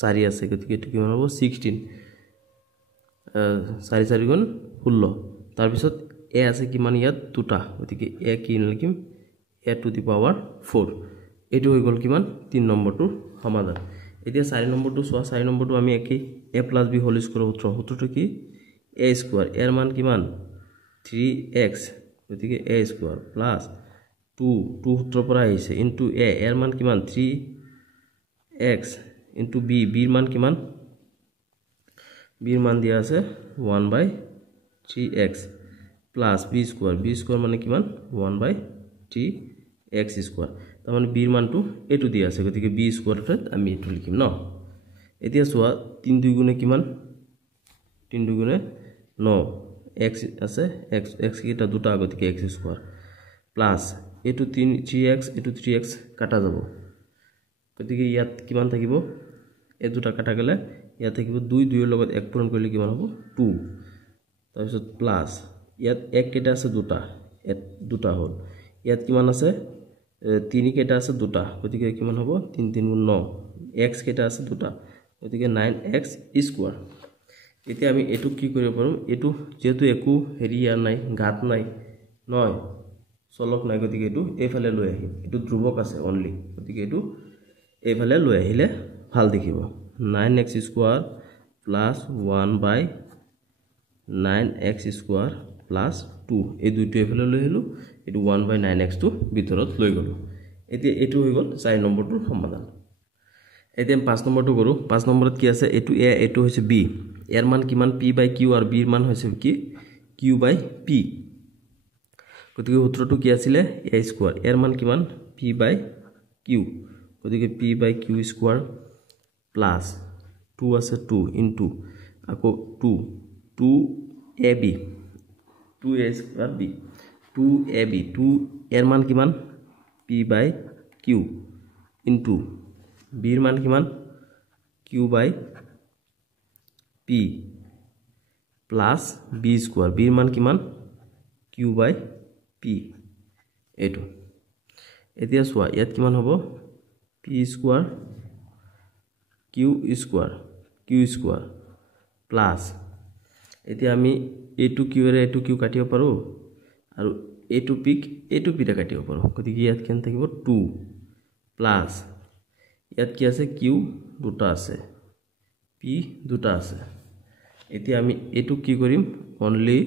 4 আছে গতিকে এটো কিমান হ'ব 16 4 4 গুণ 16 তাৰ পিছত a আছে কিমান ইয়াত দুটা গতিকে a কি লিখিম a টু দি পাৱাৰ 4 এটো হৈ গল কিমান 3 নম্বৰটোৰ সমাধান এতিয়া 4 নম্বৰটো চোৱা 4 নম্বৰটো আমি একেই a + b হোল স্কয়াৰ সূত্ৰটো কি a স্কয়াৰ এৰ মান কিমান 3x গতিকে a স্কয়াৰ প্লাস 2 2 সূত্ৰৰ পৰা আহিছে ইনটু a এর মান কিমান 3x ইনটু b b এর মান কিমান b এর মান দিয়া আছে 1/3x প্লাস b স্কয়ার মানে কিমান 1/3x স্কয়ার তার মানে b এর মানটো এটু দিয়া আছে গতিকে b স্কয়ারত আমি এটু লিখিম ন এতিয়া সোয়া 3 2 গুণে কিমান 3 2 গুণে 9 x আছে x কিটা দুটা গতিকে x স্কয়ার প্লাস এটু 3x এটু 3x কাটা যাব গতিকে ইয়াত কিমান থাকিব এ দুটা কাটা গলে ইয়াত থাকিব 2 2 এর লগত 1 পূরণ কৰিলে কিমান হ'ব 2 তাৰপিছত প্লাস ইয়াত 1 কেটা আছে দুটা হল ইয়াত কিমান আছে 3 কেটা আছে দুটা গতিকে কিমান হ'ব 3 3 গুণ 9 x কেটা আছে দুটা গতিকে 9x স্কয়ার এতিয়া আমি এটু কি কৰিব পাৰো এটু যেহেতু একো হেৰিয়া নাই ঘাত নাই নয় চলক নাই গতিকে এটু এফালে লৈ আহিম এটু ধ্ৰুবক আছে অনলি গতিকে এটু এফালে লৈ আহিলে ভাল দেখিব 9x square plus 1/9x square plus 2 এই দুইটো এফালে লৈ আহিলো এটু 1/9x টো ভিতৰত লৈ গলো এতিয়া এটু হৈ গল 4 নম্বৰটোৰ সমাধান এতিয়া 5 নম্বৰটো কৰো 5 নম্বৰত কি আছে এটু a এটু হৈছে b এর মান কিমান p/q আর b এর মান হৈছে কি q/p গতিকে সূত্রটো কি আছিল a স্কয়ার এর মান কিমান p/q গতিকে p/q স্কয়ার প্লাস 2 আছে 2 ইনটু আকো 2ab 2a square b 2ab 2 এর মান কিমান p/q ইনটু b এর মান কিমান q/p plus b square b এর মান কিমান q/p এটো এতিয়া সোয়া ইয়াত কিমান হ'ব p square q square plus এতিয়া আমি a2 q এর a2 q কাটিব পাৰো আৰু a2 p a2 p টা কাটিব পাৰো গতিকে ইয়াত কেন থাকিব 2 প্লাস ইয়াত কি আছে q দুটা আছে p দুটা আছে এতিয়া আমি এটু কি কৰিম only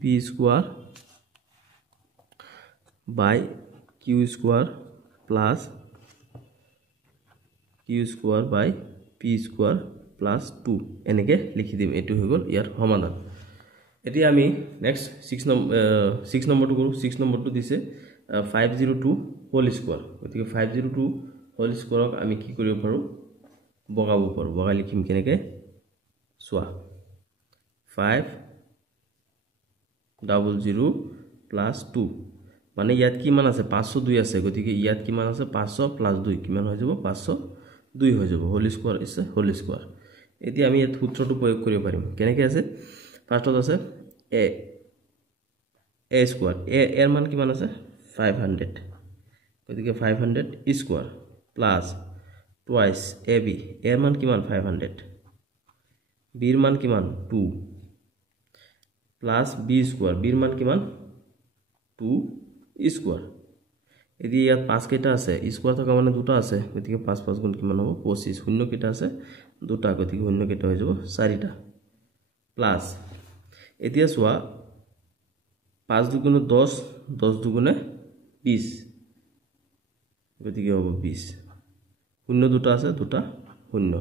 p square by q square plus q square by p square plus 2 এনেকে লিখি দিম এটু হৈ গল ইয়াৰ সমাধান এতিয়া আমি নেক্সট 6 নম্বৰটো কৰো 6 নম্বৰটো দিছে 502 হোল স্কয়াৰ গতিকে 502 হোল স্কয়াৰক আমি কি কৰিব পাৰো বগাব পাৰো বগা লিখিম কেনেকে সোয়া 500 প্লাস 2 মানে ইয়াত কি মান আছে 502 আছে গতিকে ইয়াত কি মান আছে 500 প্লাস 2 কিমান হৈ যাব 502 হৈ যাব whole square is whole square এতিয়া আমি এই সূত্ৰটো প্ৰয়োগ কৰিব পাৰিম কেনেকে আছে ফাৰ্স্টত আছে a স্কয়াৰ এৰ মান কিমান আছে 500 গতিকে 500 স্কয়াৰ প্লাস টুৱাইস ab এর মান কিমান 500 b এর মান কিমান 2 প্লাস b স্কয়ার b এর মান কিমান 2 স্কয়ার এদি ইয়াত 5 কেটা আছে স্কয়ার থকা মানে দুটা আছে গতিকে 5 5 গুণ কিমান হ'ব 25 শূন্য কেটা আছে দুটা গতিকে শূন্য কেটা হৈ যাব 4টা প্লাস এতিয়া সোয়া 5 দুগুণে 10 10 দুগুণে 20 গতিকে হ'ব 20 শূন্য দুটা আছে দুটা শূন্য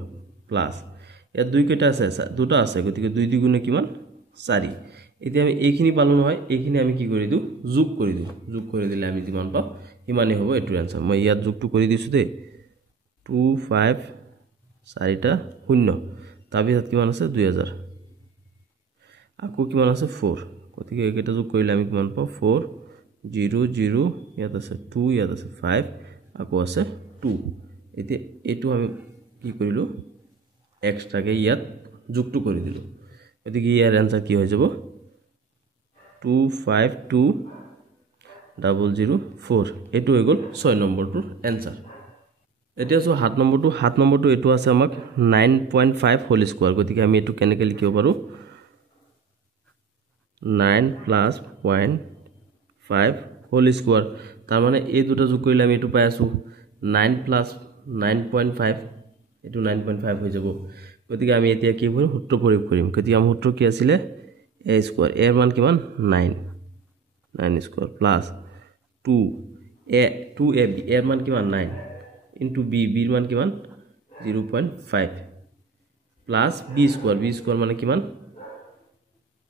প্লাস ইয়াত 2 কেটা আছে দুটা আছে গতিকে 2 দুগুণে কিমান 4 এতিয়া আমি এইখিনি পালো নহয় এইখিনি আমি কি কৰি দিও যোগ কৰি দিলে আমি যিমান পাও ইমানে হ'ব এটো आंसर মই ইয়াত যোগটো কৰি দিছো দে 2 5 4টা শূন্য তাৰপিছত কিমান আছে 2000 আকো কিমান আছে 4 গতিকে এইকেটা যোগ কৰিলে আমি কিমান পাও 4 0 0 ইয়াত আছে 2 ইয়াত আছে 5 আকো আছে 2 এতিয়া এটো আমি কি কৰিলো এক্সট্ৰাকে ইয়াত যোগটো কৰি দিলো গতিকে ইয়াৰ आंसर কি হৈ যাব 252004 এটো হৈ গল 6 নম্বৰটোৰ आंसर এতিয়া সো 7 নম্বৰটো এটো আছে আমাক 9.5 হোল স্কয়াৰ গতিকে আমি এটো কেনেকে লিখিব পাৰো 9 plus 0.5 হোল স্কয়াৰ তাৰ মানে এই দুটো যোগ কৰিলে আমি এটো পাই আছো 9 plus 9.5 এটো 9.5 হৈ যাব গতিকে আমি এতিয়া কি কৰিম সূত্ৰ প্ৰয়োগ কৰিম গতিকে আমাৰ সূত্ৰ কি আছিল a স্কোয়ার এর মান কিমান 9 9 স্কোয়ার প্লাস 2ab এর মান কিমান 9 ইনটু b এর মান কিমান 0.5 প্লাস b স্কোয়ার মানে কিমান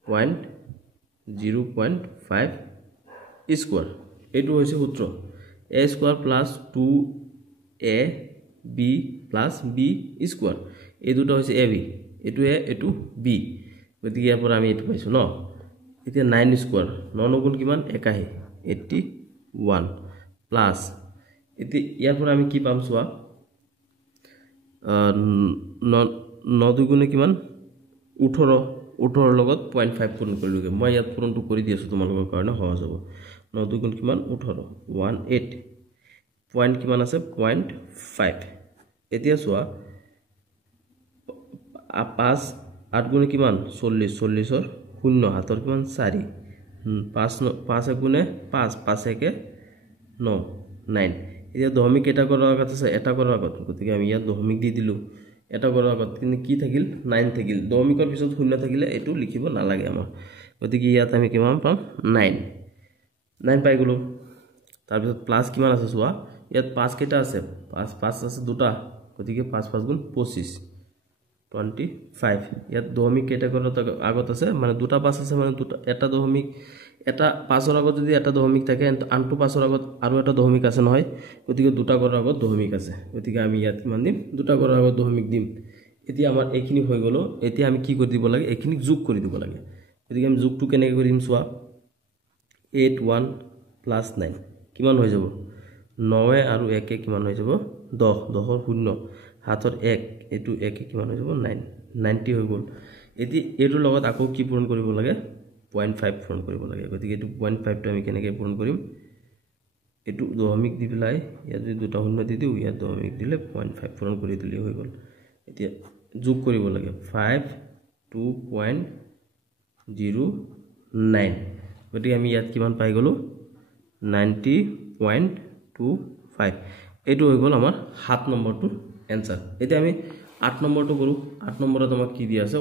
0.5 স্কোয়ার এইটো হৈছে সূত্র a square plus 2ab plus b square এই দুটো হৈছে ab এটো a এটো b গতিকে ইয়াৰ পৰা আমি এটো পাইছো ন এতিয়া 9 স্কোয়াৰ 9 গুণ কিমান 81 প্লাস এতিয়া ইয়াৰ পৰা আমি কি পাম চোৱা 9 গুণে কিমান 18 লগত 0.5 পূৰণ কৰিলগে মই ইয়াত পূৰণটো কৰি দি আছো তোমালোকৰ কাৰণে সহজ হ'ব 9 গুণ কিমান 18 18 পইণ্ট কিমান আছে 0.5 এতিয়া চোৱা 5 8 গুণে কিমান 40 40 ৰ 0 হাতৰ কিমান 4 5 গুণে 5 5 একে 9 9 এতিয়া দশমিক এটা কৰাৰ আগত আছে এটা কৰাৰ আগত গতিকে আমি ইয়াত দশমিক দি দিলো এটা কৰাৰ আগত কিন্তু কি থাকিল 9 থাকিল দশমিকৰ পিছত 0 থাকিলে এটো লিখিব নালাগে আমাৰ গতিকে ইয়াত আমি কিমান পাম 9 9 পাই গলো তাৰ পিছত প্লাস কিমান আছে চোৱা ইয়াত 5 কেটা আছে 5 আছে দুটা গতিকে 5 5 গুণ 25 25 ইয়াত দশমিক কেটা কৰাৰ আগত আছে মানে দুটা 5 আছে মানে দুটা এটা দশমিক এটা 5 ৰ আগত যদি এটা দশমিক থাকে আনটো 5 ৰ আগত আৰু এটা দশমিক আছে নহয় গতিকে দুটা কৰাৰ আগত দশমিক আছে গতিকে আমি ইয়াত কিমান দিম দুটা কৰাৰ আগত দশমিক দিম এতিয়া আমাৰ এইখিনি হৈ গলো এতিয়া আমি কি কৰি দিব লাগে এইখিনি যোগ কৰি দিব লাগে গতিকে আমি যোগটো কেনেকৈ কৰিম চোৱা 8 1 প্লাস 9 কিমান হৈ যাব 9 আৰু 1 কিমান হৈ যাব 10 10 ৰ 0 হাতৰ 1 এটো 1 কিমান হৈ যাব 9 90 হৈ গল এতি এটো লগত আকৌ কি পূৰণ কৰিব লাগে 0.5 পূৰণ কৰিব লাগে গতিকে এটো 0.5 টো আমি কেনেকৈ পূৰণ কৰিম এটো দশমিক দি পেলাই ইয়াত যদি দুটা শূন্য দি দিও ইয়াত দশমিক দিলে 0.5 পূৰণ কৰি দিলে হৈ গল এতিয়া যোগ কৰিব লাগে 5 2.09 গতিকে আমি ইয়াত কিমান পাই গলো 90.25 এটো হৈ গল আমাৰ 7 নম্বৰটো आंसर এতিয়া আমি 8 নম্বৰটো কৰো 8 নম্বৰত আমাক কি দিয়া আছে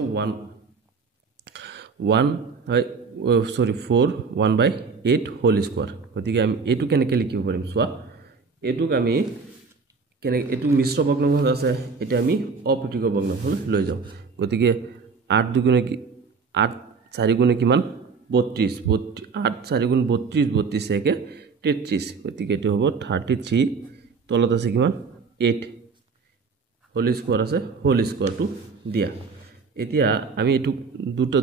1/8 হোল স্কয়াৰ গতিকে আমি এটো কেনেকৈ লিখিব পাৰিম চোৱা এটোক আমি কেনেকৈ এটো মিশ্ৰ ভগ্নাংশ আছে এটা আমি অপ্ৰীতিকৰ ভগ্নাংশ লৈ যাও গতিকে 8 দুগুণে কি 8 4 গুণে কিমান 32 8 4 গুণ 32 32 একে 33 গতিকে এটো হ'ব 33 তলত আছে কিমান 8 হোল স্কয়ার আছে হোল স্কয়ারটো দিয়া এতিয়া আমি এটো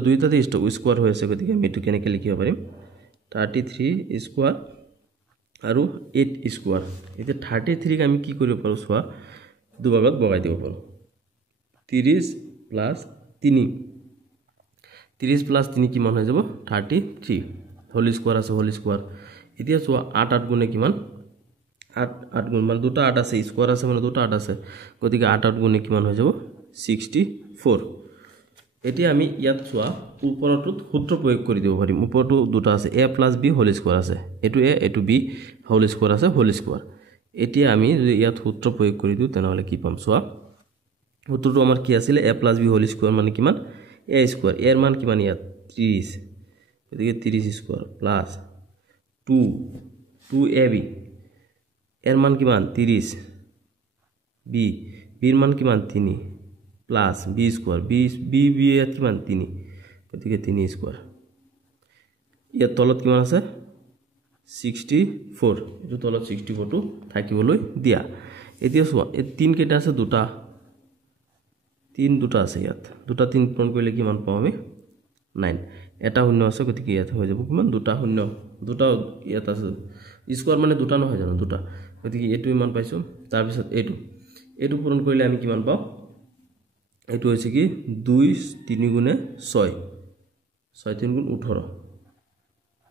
দুইটাতে স্কয়ার হৈ আছে গতিকে আমি এটো কেনেকৈ লিখিব পাৰিম 33 স্কয়াৰ আৰু 8 স্কয়াৰ এতিয়া 33 ক আমি কি কৰিব পাৰো চোৱা দুভাগত ভগাই দিব পাৰো 30 প্লাস 3 30 প্লাস 3 কিমান হৈ যাব 33 হোল স্কয়ার আছে হোল স্কয়ার এতিয়া চোৱা 8 8 গুণে কিমান 8 গুণ মানে দুটা 8 আছে স্কয়ার আছে মানে দুটা 8 আছে গতিকে 8 8 গুণে কিমান হৈ যাব 64 এতিয়া আমি ইয়াত চোৱা ওপৰটোত সূত্ৰ প্ৰয়োগ কৰি দিব পাৰিম ওপৰটো দুটা আছে a + b হোল স্কয়ার আছে এটো a এটো b হোল স্কয়ার আছে হোল স্কয়ার এতিয়া আমি যদি ইয়াত সূত্ৰ প্ৰয়োগ কৰি দিও তেনেহলে কি পাম চোৱা সূত্ৰটো আমাৰ কি আছিল a + b হোল স্কয়ার মানে কিমান a স্কয়ার এর মান কিমান ইয়াত 30 গতিকে 30 স্কয়ার প্লাস 2ab এর মান কিমান 30 b এর মান কিমান 3 প্লাস b স্কয়ার b এর কিমান 3 গতিকে 3 স্কয়ার ইয়াত তলত কিমান আছে 64 এটো তলত 64 টো থাকিবলৈ দিয়া এতিয়া চোৱা এই 3 কেটা আছে দুটা 3 দুটা আছে ইয়াত দুটা 3 পূৰণ কৰিলে কিমান পাম আমি 9 এটা শূন্য আছে গতিকে ইয়াত হৈ যাব কিমান দুটা শূন্য দুটা ইয়াত আছে স্কয়ার মানে দুটা নহয় জানো দুটা গতিকে এটো ইমান পাইছো তাৰ পিছত এটো পূৰণ কৰিলে আমি কিমান পাম এটো হৈছে কি 2 3 গুণে 6 6 3 গুণ 18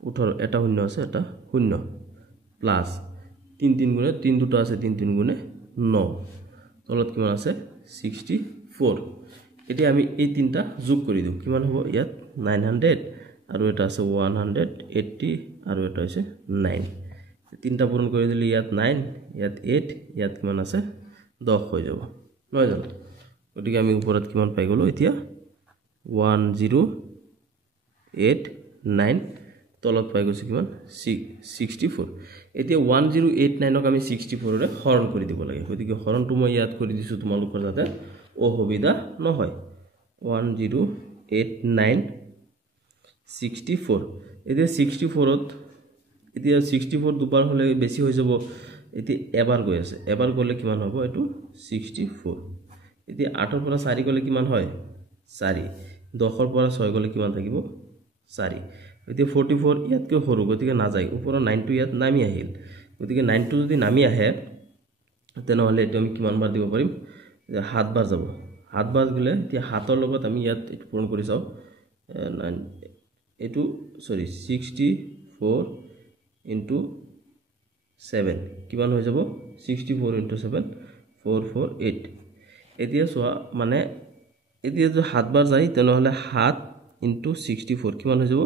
18 এটা শূন্য আছে এটা শূন্য প্লাস 3 3 গুণে 3 দুটা আছে 3 3 গুণে 9 তলত কিমান আছে 64 এতিয়া আমি এই তিনটা যোগ কৰি দিও কিমান হ'ব ইয়াত 900 আৰু এটা আছে 180 আৰু এটা হৈছে 9 তিনটা পূৰণ কৰি দিলে ইয়াত 9 ইয়াত 8 ইয়াত কিমান আছে 10 হৈ যাব নহয় জানো গতিকে আমি ওপৰত কিমান পাই গলো এতিয়া 10 8 9 তলত পাই গৈছে কিমান 64 এতিয়া 1089ক আমি 64 ৰে হৰণ কৰি দিব লাগে গতিকে হৰণটো মই ইয়াত কৰি দিছো তোমালোকৰ যাতে অসুবিধা নহয় 1089 64 এতিয়া 64ত এতিয়া 64 দুবাৰ হলে বেছি হৈ যাব এতিয়া এবাৰ গৈ আছে এবাৰ গলে কিমান হ'ব এটো 64 এতিয়া 8 ৰ পৰা 4 গলে কিমান হয় 4 10 ৰ পৰা 6 গলে কিমান থাকিব 4 এতিয়া 44 ইয়াতকৈ সৰু গতিকে না যায় ওপৰৰ 9 টো ইয়াত নামি আহিল গতিকে 9 টো যদি নামি আহে তেনেহলে এটো আমি কিমান বাৰ দিব পাৰিম 7 বাৰ যাব 7 বাৰ গলে এতিয়া 7 ৰ লগত আমি ইয়াত পূৰণ কৰি চাও 9 এটো সৰি 64 into 7 কিমান হৈ যাব 64 into 7 448 এতিয়া সোয়া মানে এতিয়া যদি 7 বাৰ যায় তেনেহলে 7 into 64 কিমান হৈ যাব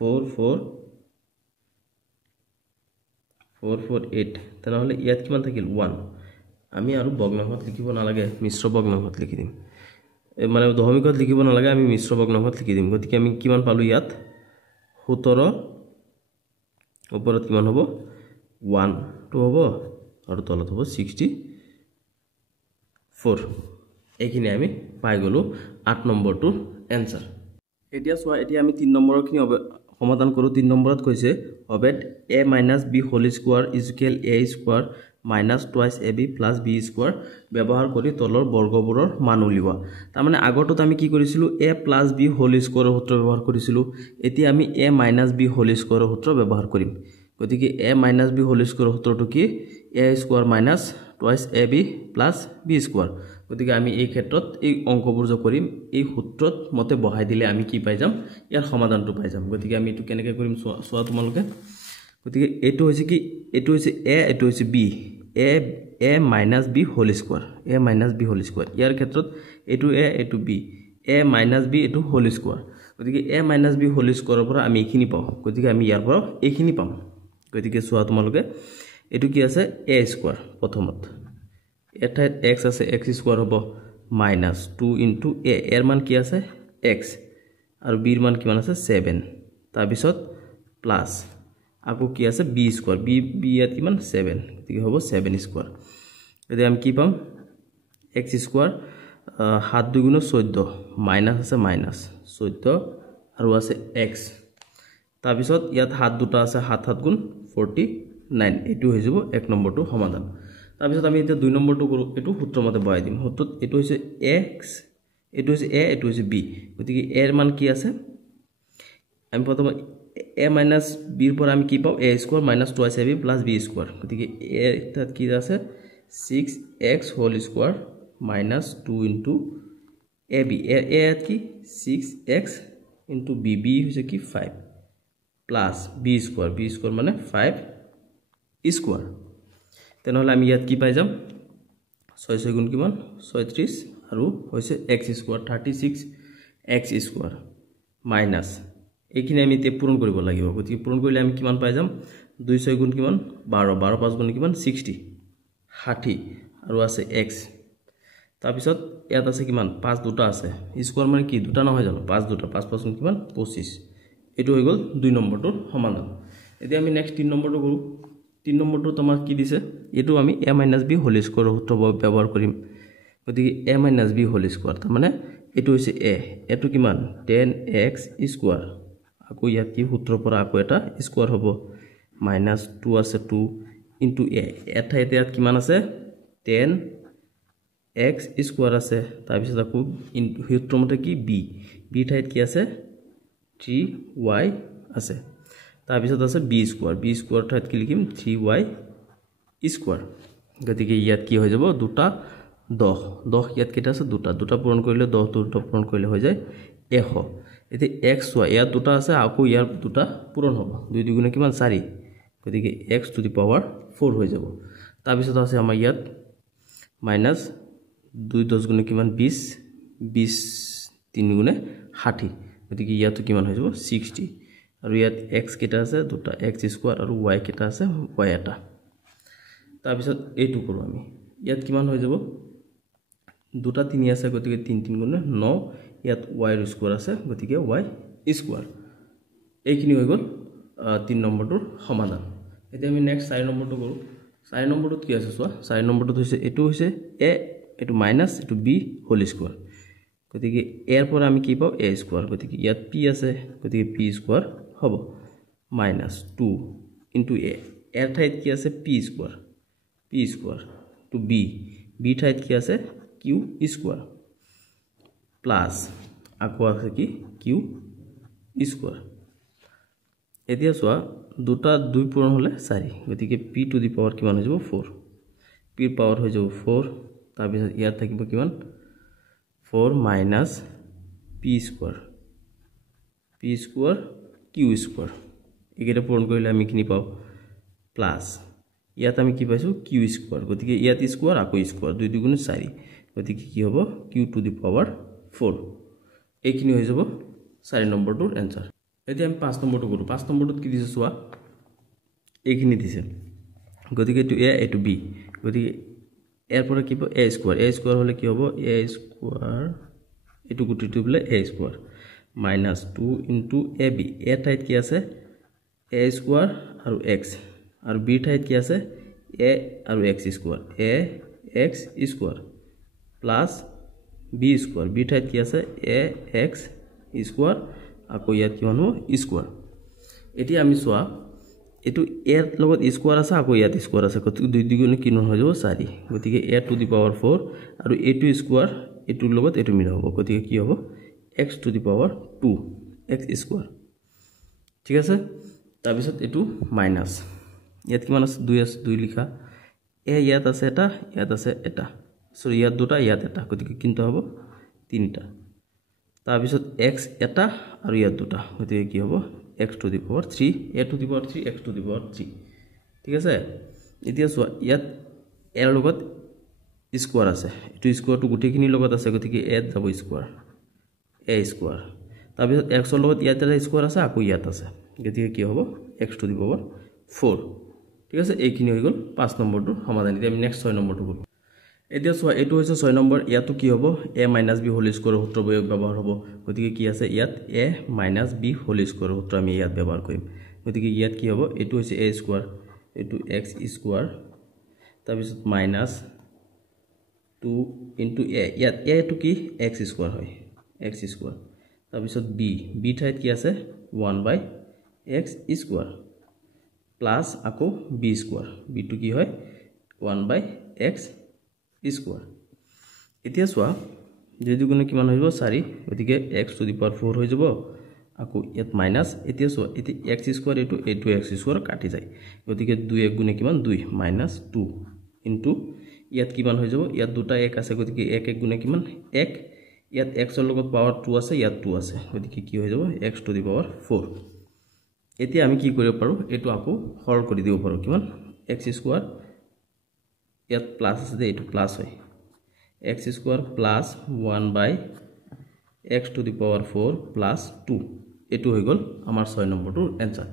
448 তেনেহলে ইয়াত কিমান থাকিল 1 আমি আৰু ভগ্নাংশত লিখিব নালাগে মিশ্ৰ ভগ্নাংশত লিখি দিম মানে দশমিকত লিখিব নালাগে আমি মিশ্ৰ ভগ্নাংশত লিখি দিম গতিকে আমি কিমান পালো ইয়াত 17 ওপৰত কিমান হ'ব 1 টো হ'ব আৰু তলত হ'ব 64 এইখিনি আমি পাই গলো 8 নম্বৰটোৰ এনসাৰ এতিয়া সোয়া এতিয়া আমি 3 নম্বৰৰ খিনি সমাধান কৰো 3 নম্বৰত কৈছে অবেদ a - b whole square = a square minus twice ab plus b square ব্যৱহাৰ কৰি তলৰ বৰ্গবোৰৰ মান উলিওৱা তাৰ মানে আগৰটোত আমি কি কৰিছিলো a plus b হোল স্কয়াৰৰ সূত্ৰ ব্যৱহাৰ কৰিছিলো এতিয়া আমি a minus b হোল স্কয়াৰৰ সূত্ৰ ব্যৱহাৰ কৰিম গতিকে a minus b হোল স্কয়াৰৰ সূত্ৰটো কি a square minus twice ab plus b square গতিকে আমি এই ক্ষেত্ৰত এই অংকবোৰ যে কৰিম এই সূত্ৰত মতে বহাই দিলে আমি কি পাই যাম ইয়াৰ সমাধানটো পাই যাম গতিকে আমি এটো কেনেকৈ কৰিম সোৱা তোমালোকে গতিকে এটো হৈছে কি এটো হৈছে a এটো হৈছে b a minus b whole square a minus b whole square ইয়াৰ ক্ষেত্ৰত এটো a এটো b a minus b এটো হোল স্কয়াৰ গতিকে a minus b হোল স্কয়াৰৰ পৰা আমি এইখিনি পাও গতিকে আমি ইয়াৰ পৰা এইখিনি পাম গতিকে সোৱা তোমালোকে এটো কি আছে a স্কয়াৰ প্ৰথমত এটা x আছে x স্কয়াৰ হ'ব -2 into a এৰ মান কি আছে x আৰু b এৰ মান কিমান আছে 7 তাৰ পিছত প্লাস আকো কি আছে b স্কয়াৰ b ইয়াত কিমান 7 গতিকে হ'ব 7 স্কয়াৰ যদি আমি কি পাম x স্কয়াৰ 7 2 * 14 মাইনাস আছে মাইনাস 14 আৰু আছে x তাৰ পিছত ইয়াত হাত দুটা আছে 7 7 গুণ 49 এটো হৈ যাব 1 নম্বৰটো সমাধান তাৰ পিছত আমি এতিয়া 2 নম্বৰটো কৰো এটো সূত্ৰ মতে বহাই দিম সূত্ৰত এটো হৈছে x এটো হৈছে a এটো হৈছে b গতিকে a এর মান কি আছে আমি প্রথম a minus b এর পর আমি কি পাও a square minus 2ab plus b square গতিকে a এর কি আছে 6x whole square minus 2 into ab a এর কি 6x into b b হইছে কি 5 plus b স্কয়ার মানে 5 স্কয়ার তেনেহলে আমি ইয়াত কি পাই যাম 6 6 গুণ কিমান 36 আৰু হৈছে x square 36x square minus এইখিনি আমি তে পূৰণ কৰিব লাগিব গতিকে পূৰণ কৰিলে আমি কিমান পাই যাম 2 6 গুণ কিমান 12 12 5 গুণ কিমান 60 60 আৰু আছে x তাৰ পিছত ইয়াত আছে কিমান 5 দুটা আছে স্কয়ার মানে কি দুটা নহয় জানো 5 দুটা 5 5 গুণ কিমান 25 এটো হৈ গল 2 নম্বৰটোৰ সমাধান এতিয়া আমি নেক্সট 3 নম্বৰটো কৰো 3 নম্বৰটো তোমাৰ কি দিছে এটো আমি a - b হোল স্কয়াৰৰ সূত্ৰ ব্যৱহাৰ কৰিম গতিকে a - b হোল স্কয়াৰ তাৰ মানে এটো হৈছে a এটো কিমান 10x স্কয়াৰ আকো ইয়াত কি সূত্ৰৰ পৰা আকো এটা স্কয়াৰ হ'ব -2 আছে 2 into a এটা ইয়াত কিমান আছে 10x স্কয়াৰ আছে তাৰ পিছত আকো সূত্ৰৰ মতে কি b ঠাইত কি আছে 3y আছে তাৰ পিছত আছে b স্কয়াৰ ঠাইত কি লিখিম 3y স্কয়াৰ গতিকে ইয়াত কি হৈ যাব দুটা 10 ইয়াত কেটা আছে দুটা পূৰণ কৰিলে 10 দুটা পূৰণ কৰিলে হৈ যায় 100 এতে x y ইয়াত দুটা আছে আকো ইয়াৰ দুটা পূৰণ হ'ব 2 2 গুণে কিমান 4 গতিকে x টু দি পাৱাৰ 4 হৈ যাব তাৰ পিছত আছে আমাৰ ইয়াত মাইনাস 2 10 গুণে কিমান 20 20 3 গুণে 60 গতিকে ইয়াতো কিমান হৈ যাব 60 আৰু ইয়াত x কেটা আছে দুটা x স্কয়াৰ আৰু y কেটা আছে y এটা তাৰ পিছত এইটো কৰো আমি ইয়াত কিমান হৈ যাব দুটা 3 আছে গতিকে 3 3 গুণে 9 ইয়াত y স্কয়াৰ আছে গতিকে y স্কয়াৰ এইখিনি হৈ গ'ল 3 নম্বৰটোৰ সমাধান এতিয়া আমি নেক্সট 4 নম্বৰটো কৰো 4 নম্বৰটোত কি আছে চোৱা 4 নম্বৰটোত হৈছে এটো হৈছে a এটো মাইনাস এটো b হোল স্কয়ার গতিকে এর পর আমি কি পাও a স্কয়ার গতিকে ইয়াত p আছে গতিকে p স্কয়ার হ'ব minus 2 into a এর ঠাইত কি আছে p স্কয়ার to b ঠাইত কি আছে q স্কয়ার প্লাস আকো আছে কি q স্কয়ার এতিয়া সোয়া দুটা 2 পূরণ হলে 4 গতিকে p টু দি পাওয়ার কিমান হৈ যাব 4 p এর পাওয়ার হৈ যাব 4 তাৰ পিছত ইয়াত থাকিব কিমান 4 minus p square q square একেটা পূৰণ কৰিলে আমি কিনি পাও প্লাস ইয়াত আমি কি পাইছো q স্কয়ার গতিকে ইয়াত স্কয়ার আকো স্কয়ার 2 2 গুণ 4 গতিকে কি হ'ব q টু দি পাওয়ার 4 এইখিনি হৈ যাব 4 নম্বৰটোৰ आंसर এতিয়া আমি 5 নম্বৰটো কৰো 5 নম্বৰটোত কি দিছে সোয়া এইখিনি দিছে গতিকে টু a টু b গতিকে এর পরে কি পাবো a স্কয়ার হলে কি হবে a স্কয়ার এটু গুটিটো বলে a square minus 2 into ab a ঠাইত কি আছে a স্কয়ার আৰু x আৰু b ঠাইত কি আছে a আৰু x square a x square plus b square b ঠাইত কি আছে a x স্কয়ার আকো ইয়াত কি হনো স্কয়ার এতিয়া আমি সোয়া এটু এর লগত স্কয়ার আছে আকো ইয়াত স্কয়ার আছে কত দুই দুগুণ কি ন হৈ যাব 4 গতিকে a টু দি পাওয়ার 4 আৰু a2 স্কয়াৰ এটুৰ লগত এটু মিল হ'ব গতিকে কি হ'ব x to the power 2 x square ঠিক আছে তাৰ পিছত এটু মাইনাস ইয়াত কিমান আছে 2 লিখা a ইয়াত আছে এটা সৰি ইয়াত দুটা ইয়াত এটা গতিকে কিন্ত হ'ব তিনিটা তাৰ পিছত x এটা আৰু ইয়াত দুটা গতিকে কি হ'ব x to the power 3 a to the power 3 x to the power 3 ঠিক আছে এতিয়া সোয়া ইয়াত এর লগত স্কয়ার আছে এটু স্কয়ারটো গুটেখিনি লগত আছে গতিকে a যাব স্কয়ার a স্কয়ার তাৰ পিছত x ৰ লগত ইয়াত এটা স্কয়ার আছে আকো ইয়াত আছে গতিকে কি হ'ব x টু দি পাওয়ার 4 ঠিক আছে এইখিনি হৈ গল 5 নম্বৰটো সমাধান এতিয়া আমি নেক্সট 6 নম্বৰটো কৰো এতিয়া সোয়া এটু হৈছে 6 নম্বৰ ইয়াতো কি হ'ব a - b হোল স্কয়াৰ সূত্ৰ ব্যৱহাৰ হ'ব গতিকে কি আছে ইয়াত a - b হোল স্কয়াৰ সূত্ৰ আমি ইয়াত ব্যৱহাৰ কৰিম গতিকে ইয়াত কি হ'ব এটু হৈছে a স্কয়াৰ এটু x স্কয়াৰ তাৰ পিছত মাইনাস 2 into a ইয়াত a টু কি x স্কয়ার হয় x স্কয়ার তাৰ পিছত b ঠাইত কি আছে 1/x স্কয়ার প্লাস আকো b স্কয়ার b টু কি হয় 1/x স্কয়ার এতিয়া সোয়া যদি গুণ কিমান হইব 4 গতিকে x টু দি পাওয়ার 4 হৈ যাব আকো ইয়াত মাইনাস এতিয়া সোয়া এতি x স্কয়ার এটু x স্কয়ার কাটি যায় গতিকে 2 1 গুণে কিমান 2 -2 ইনটু ইয়াত কিমান হৈ যাব ইয়াত দুটা 1 আছে গতিকে 1 1 গুণে কিমান 1 ইয়াত x ৰ লগত পাওয়ার 2 আছে ইয়াত 2 আছে গতিকে কি হৈ যাব x টু দি পাওয়ার 4 এতিয়া আমি কি কৰিব পাৰো এটু আকো হল কৰি দিব পাৰো কিমান x স্কয়ার ইয়াত প্লাস আছে এটু প্লাস হয় x square plus 1/x two the power 4 plus 2 এটু হৈ গল আমাৰ 6 নম্বৰটোৰ आंसर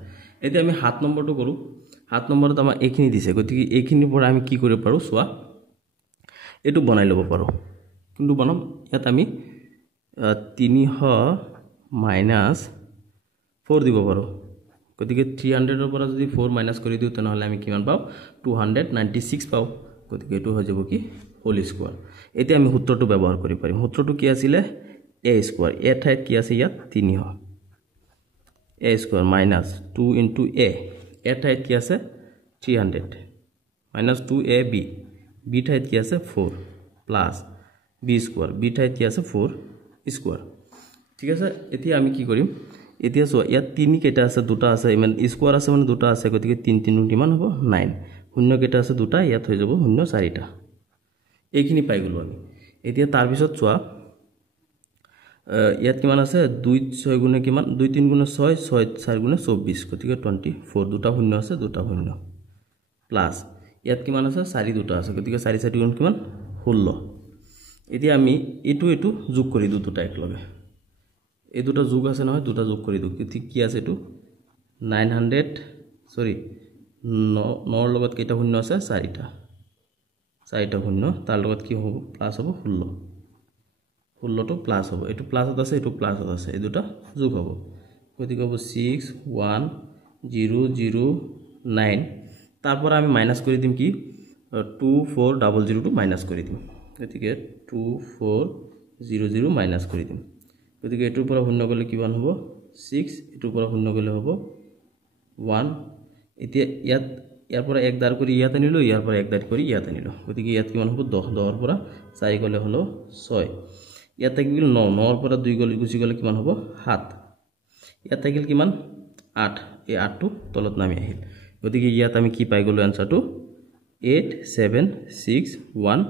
এতিয়া আমি 7 নম্বৰটো কৰো 7 নম্বৰত আমাৰ এইখিনি দিছে গতিকে এইখিনিৰ পৰা আমি কি কৰিব পাৰো সোয়া এটু বনাই লব পাৰো কিন্তু বনাম ইয়াত আমি 300 মাইনাস 4 দিব পাৰো গতিকে 300 ৰ পৰা যদি 4 মাইনাস কৰি দিও তেনহলে আমি কিমান পাও 296 পাও গতিকে এটু হৈ যাব কি হোল স্কয়ার এতিয়া আমি সূত্ৰটো ব্যৱহাৰ কৰি পাৰিম সূত্ৰটো কি আছিল a স্কয়ার a ঠাইত কি আছে ইয়াত 300 a square minus 2 into a ঠাইত কি আছে 300 minus 2ab b ঠাইত কি আছে 4 plus b স্কয়ার b ঠাইত কি আছে 4 স্কয়ার ঠিক আছে এতিয়া আমি কি কৰিম এতিয়া সো ইয়াত 3 কেটা আছে দুটা আছে ইমান স্কয়ার আছে মানে দুটা আছে গতিকে 3 3 কিমান হ'ব 9 শূন্য কেটা আছে দুটা ইয়াত হৈ যাব শূন্য 4টা এইখিনি পাই গলো আমি এতিয়া তাৰ পিছত চোৱা ইয়াত কিমান আছে 2 6 গুণে কিমান 2 3 গুণে 6 6 4 গুণে 24 গতিকে 24 দুটা শূন্য আছে দুটা শূন্য প্লাস ইয়াত কিমান আছে 4 দুটা আছে গতিকে 4 4 গুণ কিমান 16 এতিয়া আমি এটু যোগ কৰি দু দুটা একলগে এই দুটা যোগ আছে নহয় দুটা যোগ কৰি দু কি আছে এটু 900 সৰি 9 লগত কেটা শূন্য আছে 4টা শূন্য তাৰ লগত কি হ'ব প্লাস হ'ব 16 টো প্লাস হ'ব এটু প্লাসত আছে এটু প্লাসত আছে এই দুটা যোগ হ'ব গতিকে হ'ব 6 1 0 0 9 তারপর আমি মাইনাস করে দিম কি 2 4 0 0 টু মাইনাস করে দিম গতিকে 2 4 0 0 মাইনাস করে দিম গতিকে এটোৰ পৰা শূন্য গলে কিমান হ'ব 6 এটোৰ পৰা শূন্য গলে হ'ব 1 এতিয়া ইয়াৰ পৰা এক দাৰ কৰি ইয়াত আনিলো ইয়াৰ পৰা এক দাৰ কৰি ইয়াত আনিলো গতিকে ইয়াত কিমান হ'ব 10 10 ৰ পৰা 4 গলে হলো 6 ইয়াত থাকিল 9 9 ৰ পৰা 2 গলে গুচি গলে কিমান হ'ব 7 ইয়াত থাকিল কিমান 8 এই 8 টো তলত নামি আহিল গতিকে ইয়াত আমি কি পাই গলো আনসাৰটো 8 7 6 1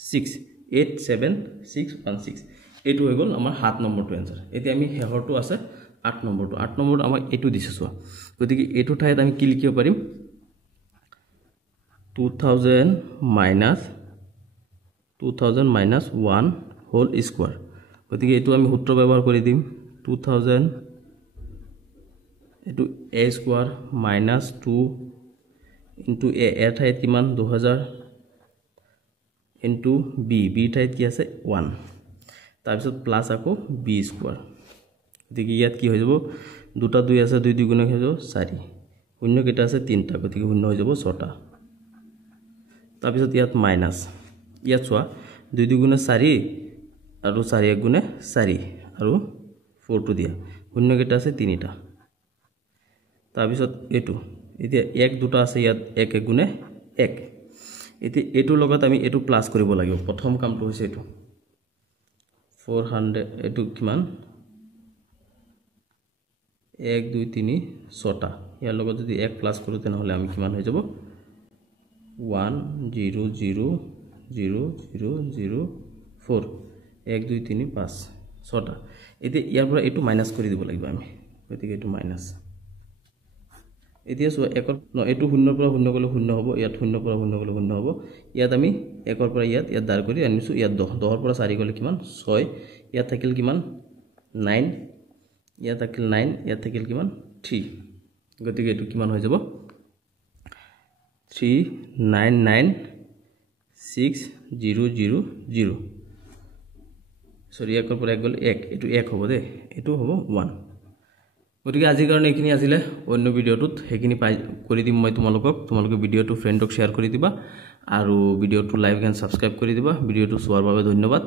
6 8 7 6 1 6 এটো হৈ গল আমাৰ 7 নম্বৰটো आंसर এতিয়া আমি হেহৰটো আছে 8 নম্বৰটো 8 নম্বৰটো আমাক এটো দিছে সো গতিকে এটো ঠাইত আমি কি লিখিব পাৰিম 2000 minus 1 whole square গতিকে এটো আমি সূত্ৰ ব্যৱহাৰ কৰি দিম 2000 এটো a square minus 2 into a এর ঠাইত কিমান 2000 into b b ঠাইত কি আছে 1 তাৰপিছত প্লাস আকৌ b square গতিকে ইয়াত কি হৈ যাব দুটা 2 আছে 2 2 গুণ হৈ যাব 4 শূন্য কেটা আছে 3টা গতিকে শূন্য হৈ যাব 6টা তাৰপিছত ইয়াত মাইনাস ইয়াত চোৱা 2 2 গুণ 4 আৰু 4 1 গুণ 4 আৰু 4 টু দিয়া শূন্য কেটা আছে 3টা তাৰপিছত এটো এতিয়া 1 দুটা আছে ইয়াত 1 1 গুণ 1 এতিয়া এটো লগত আমি এটো প্লাস কৰিব লাগিব প্ৰথম কামটো হৈছে এটো 400 এটো কিমান 1 2 3 6টা ইয়াৰ লগত যদি 1 প্লাস কৰো তেনহলে আমি কিমান হৈ যাব 1 0 0 0 0 0 4 1 2 3 5 6টা এতিয়া ইয়াৰ পৰা এটো মাইনাস কৰি দিব লাগিব আমি গতিকে এটো মাইনাস এতিয়া সো একৰ এটো শূন্যৰ পৰা শূন্য গলে শূন্য হ'ব ইয়াত শূন্যৰ পৰা শূন্য গলে শূন্য হ'ব ইয়াত আমি একৰ পৰা ইয়াত দাৰ কৰি আনিছো ইয়াত 10 10 ৰ পৰা 4 গলে কিমান 6 ইয়াত থাকিল কিমান 9 ইয়াত থাকিল 9 ইয়াত থাকিল কিমান 3 গতিকে এটো কিমান হৈ যাব 399600 সরি একৰ পৰা এক গলে 1 এটো 1 হ'ব দে এটো হ'ব 1 গতিকে আজিৰ কাৰণে এখিনি আছিল অন্য ভিডিওটোত হেখিনি পাই কৰি দিম মই তোমালোকে ভিডিওটো ফ্ৰেণ্ডক শেয়াৰ কৰি দিবা আৰু ভিডিওটো লাইক এণ্ড সাবস্ক্ৰাইব কৰি দিবা ভিডিওটো চোৱাৰ বাবে ধন্যবাদ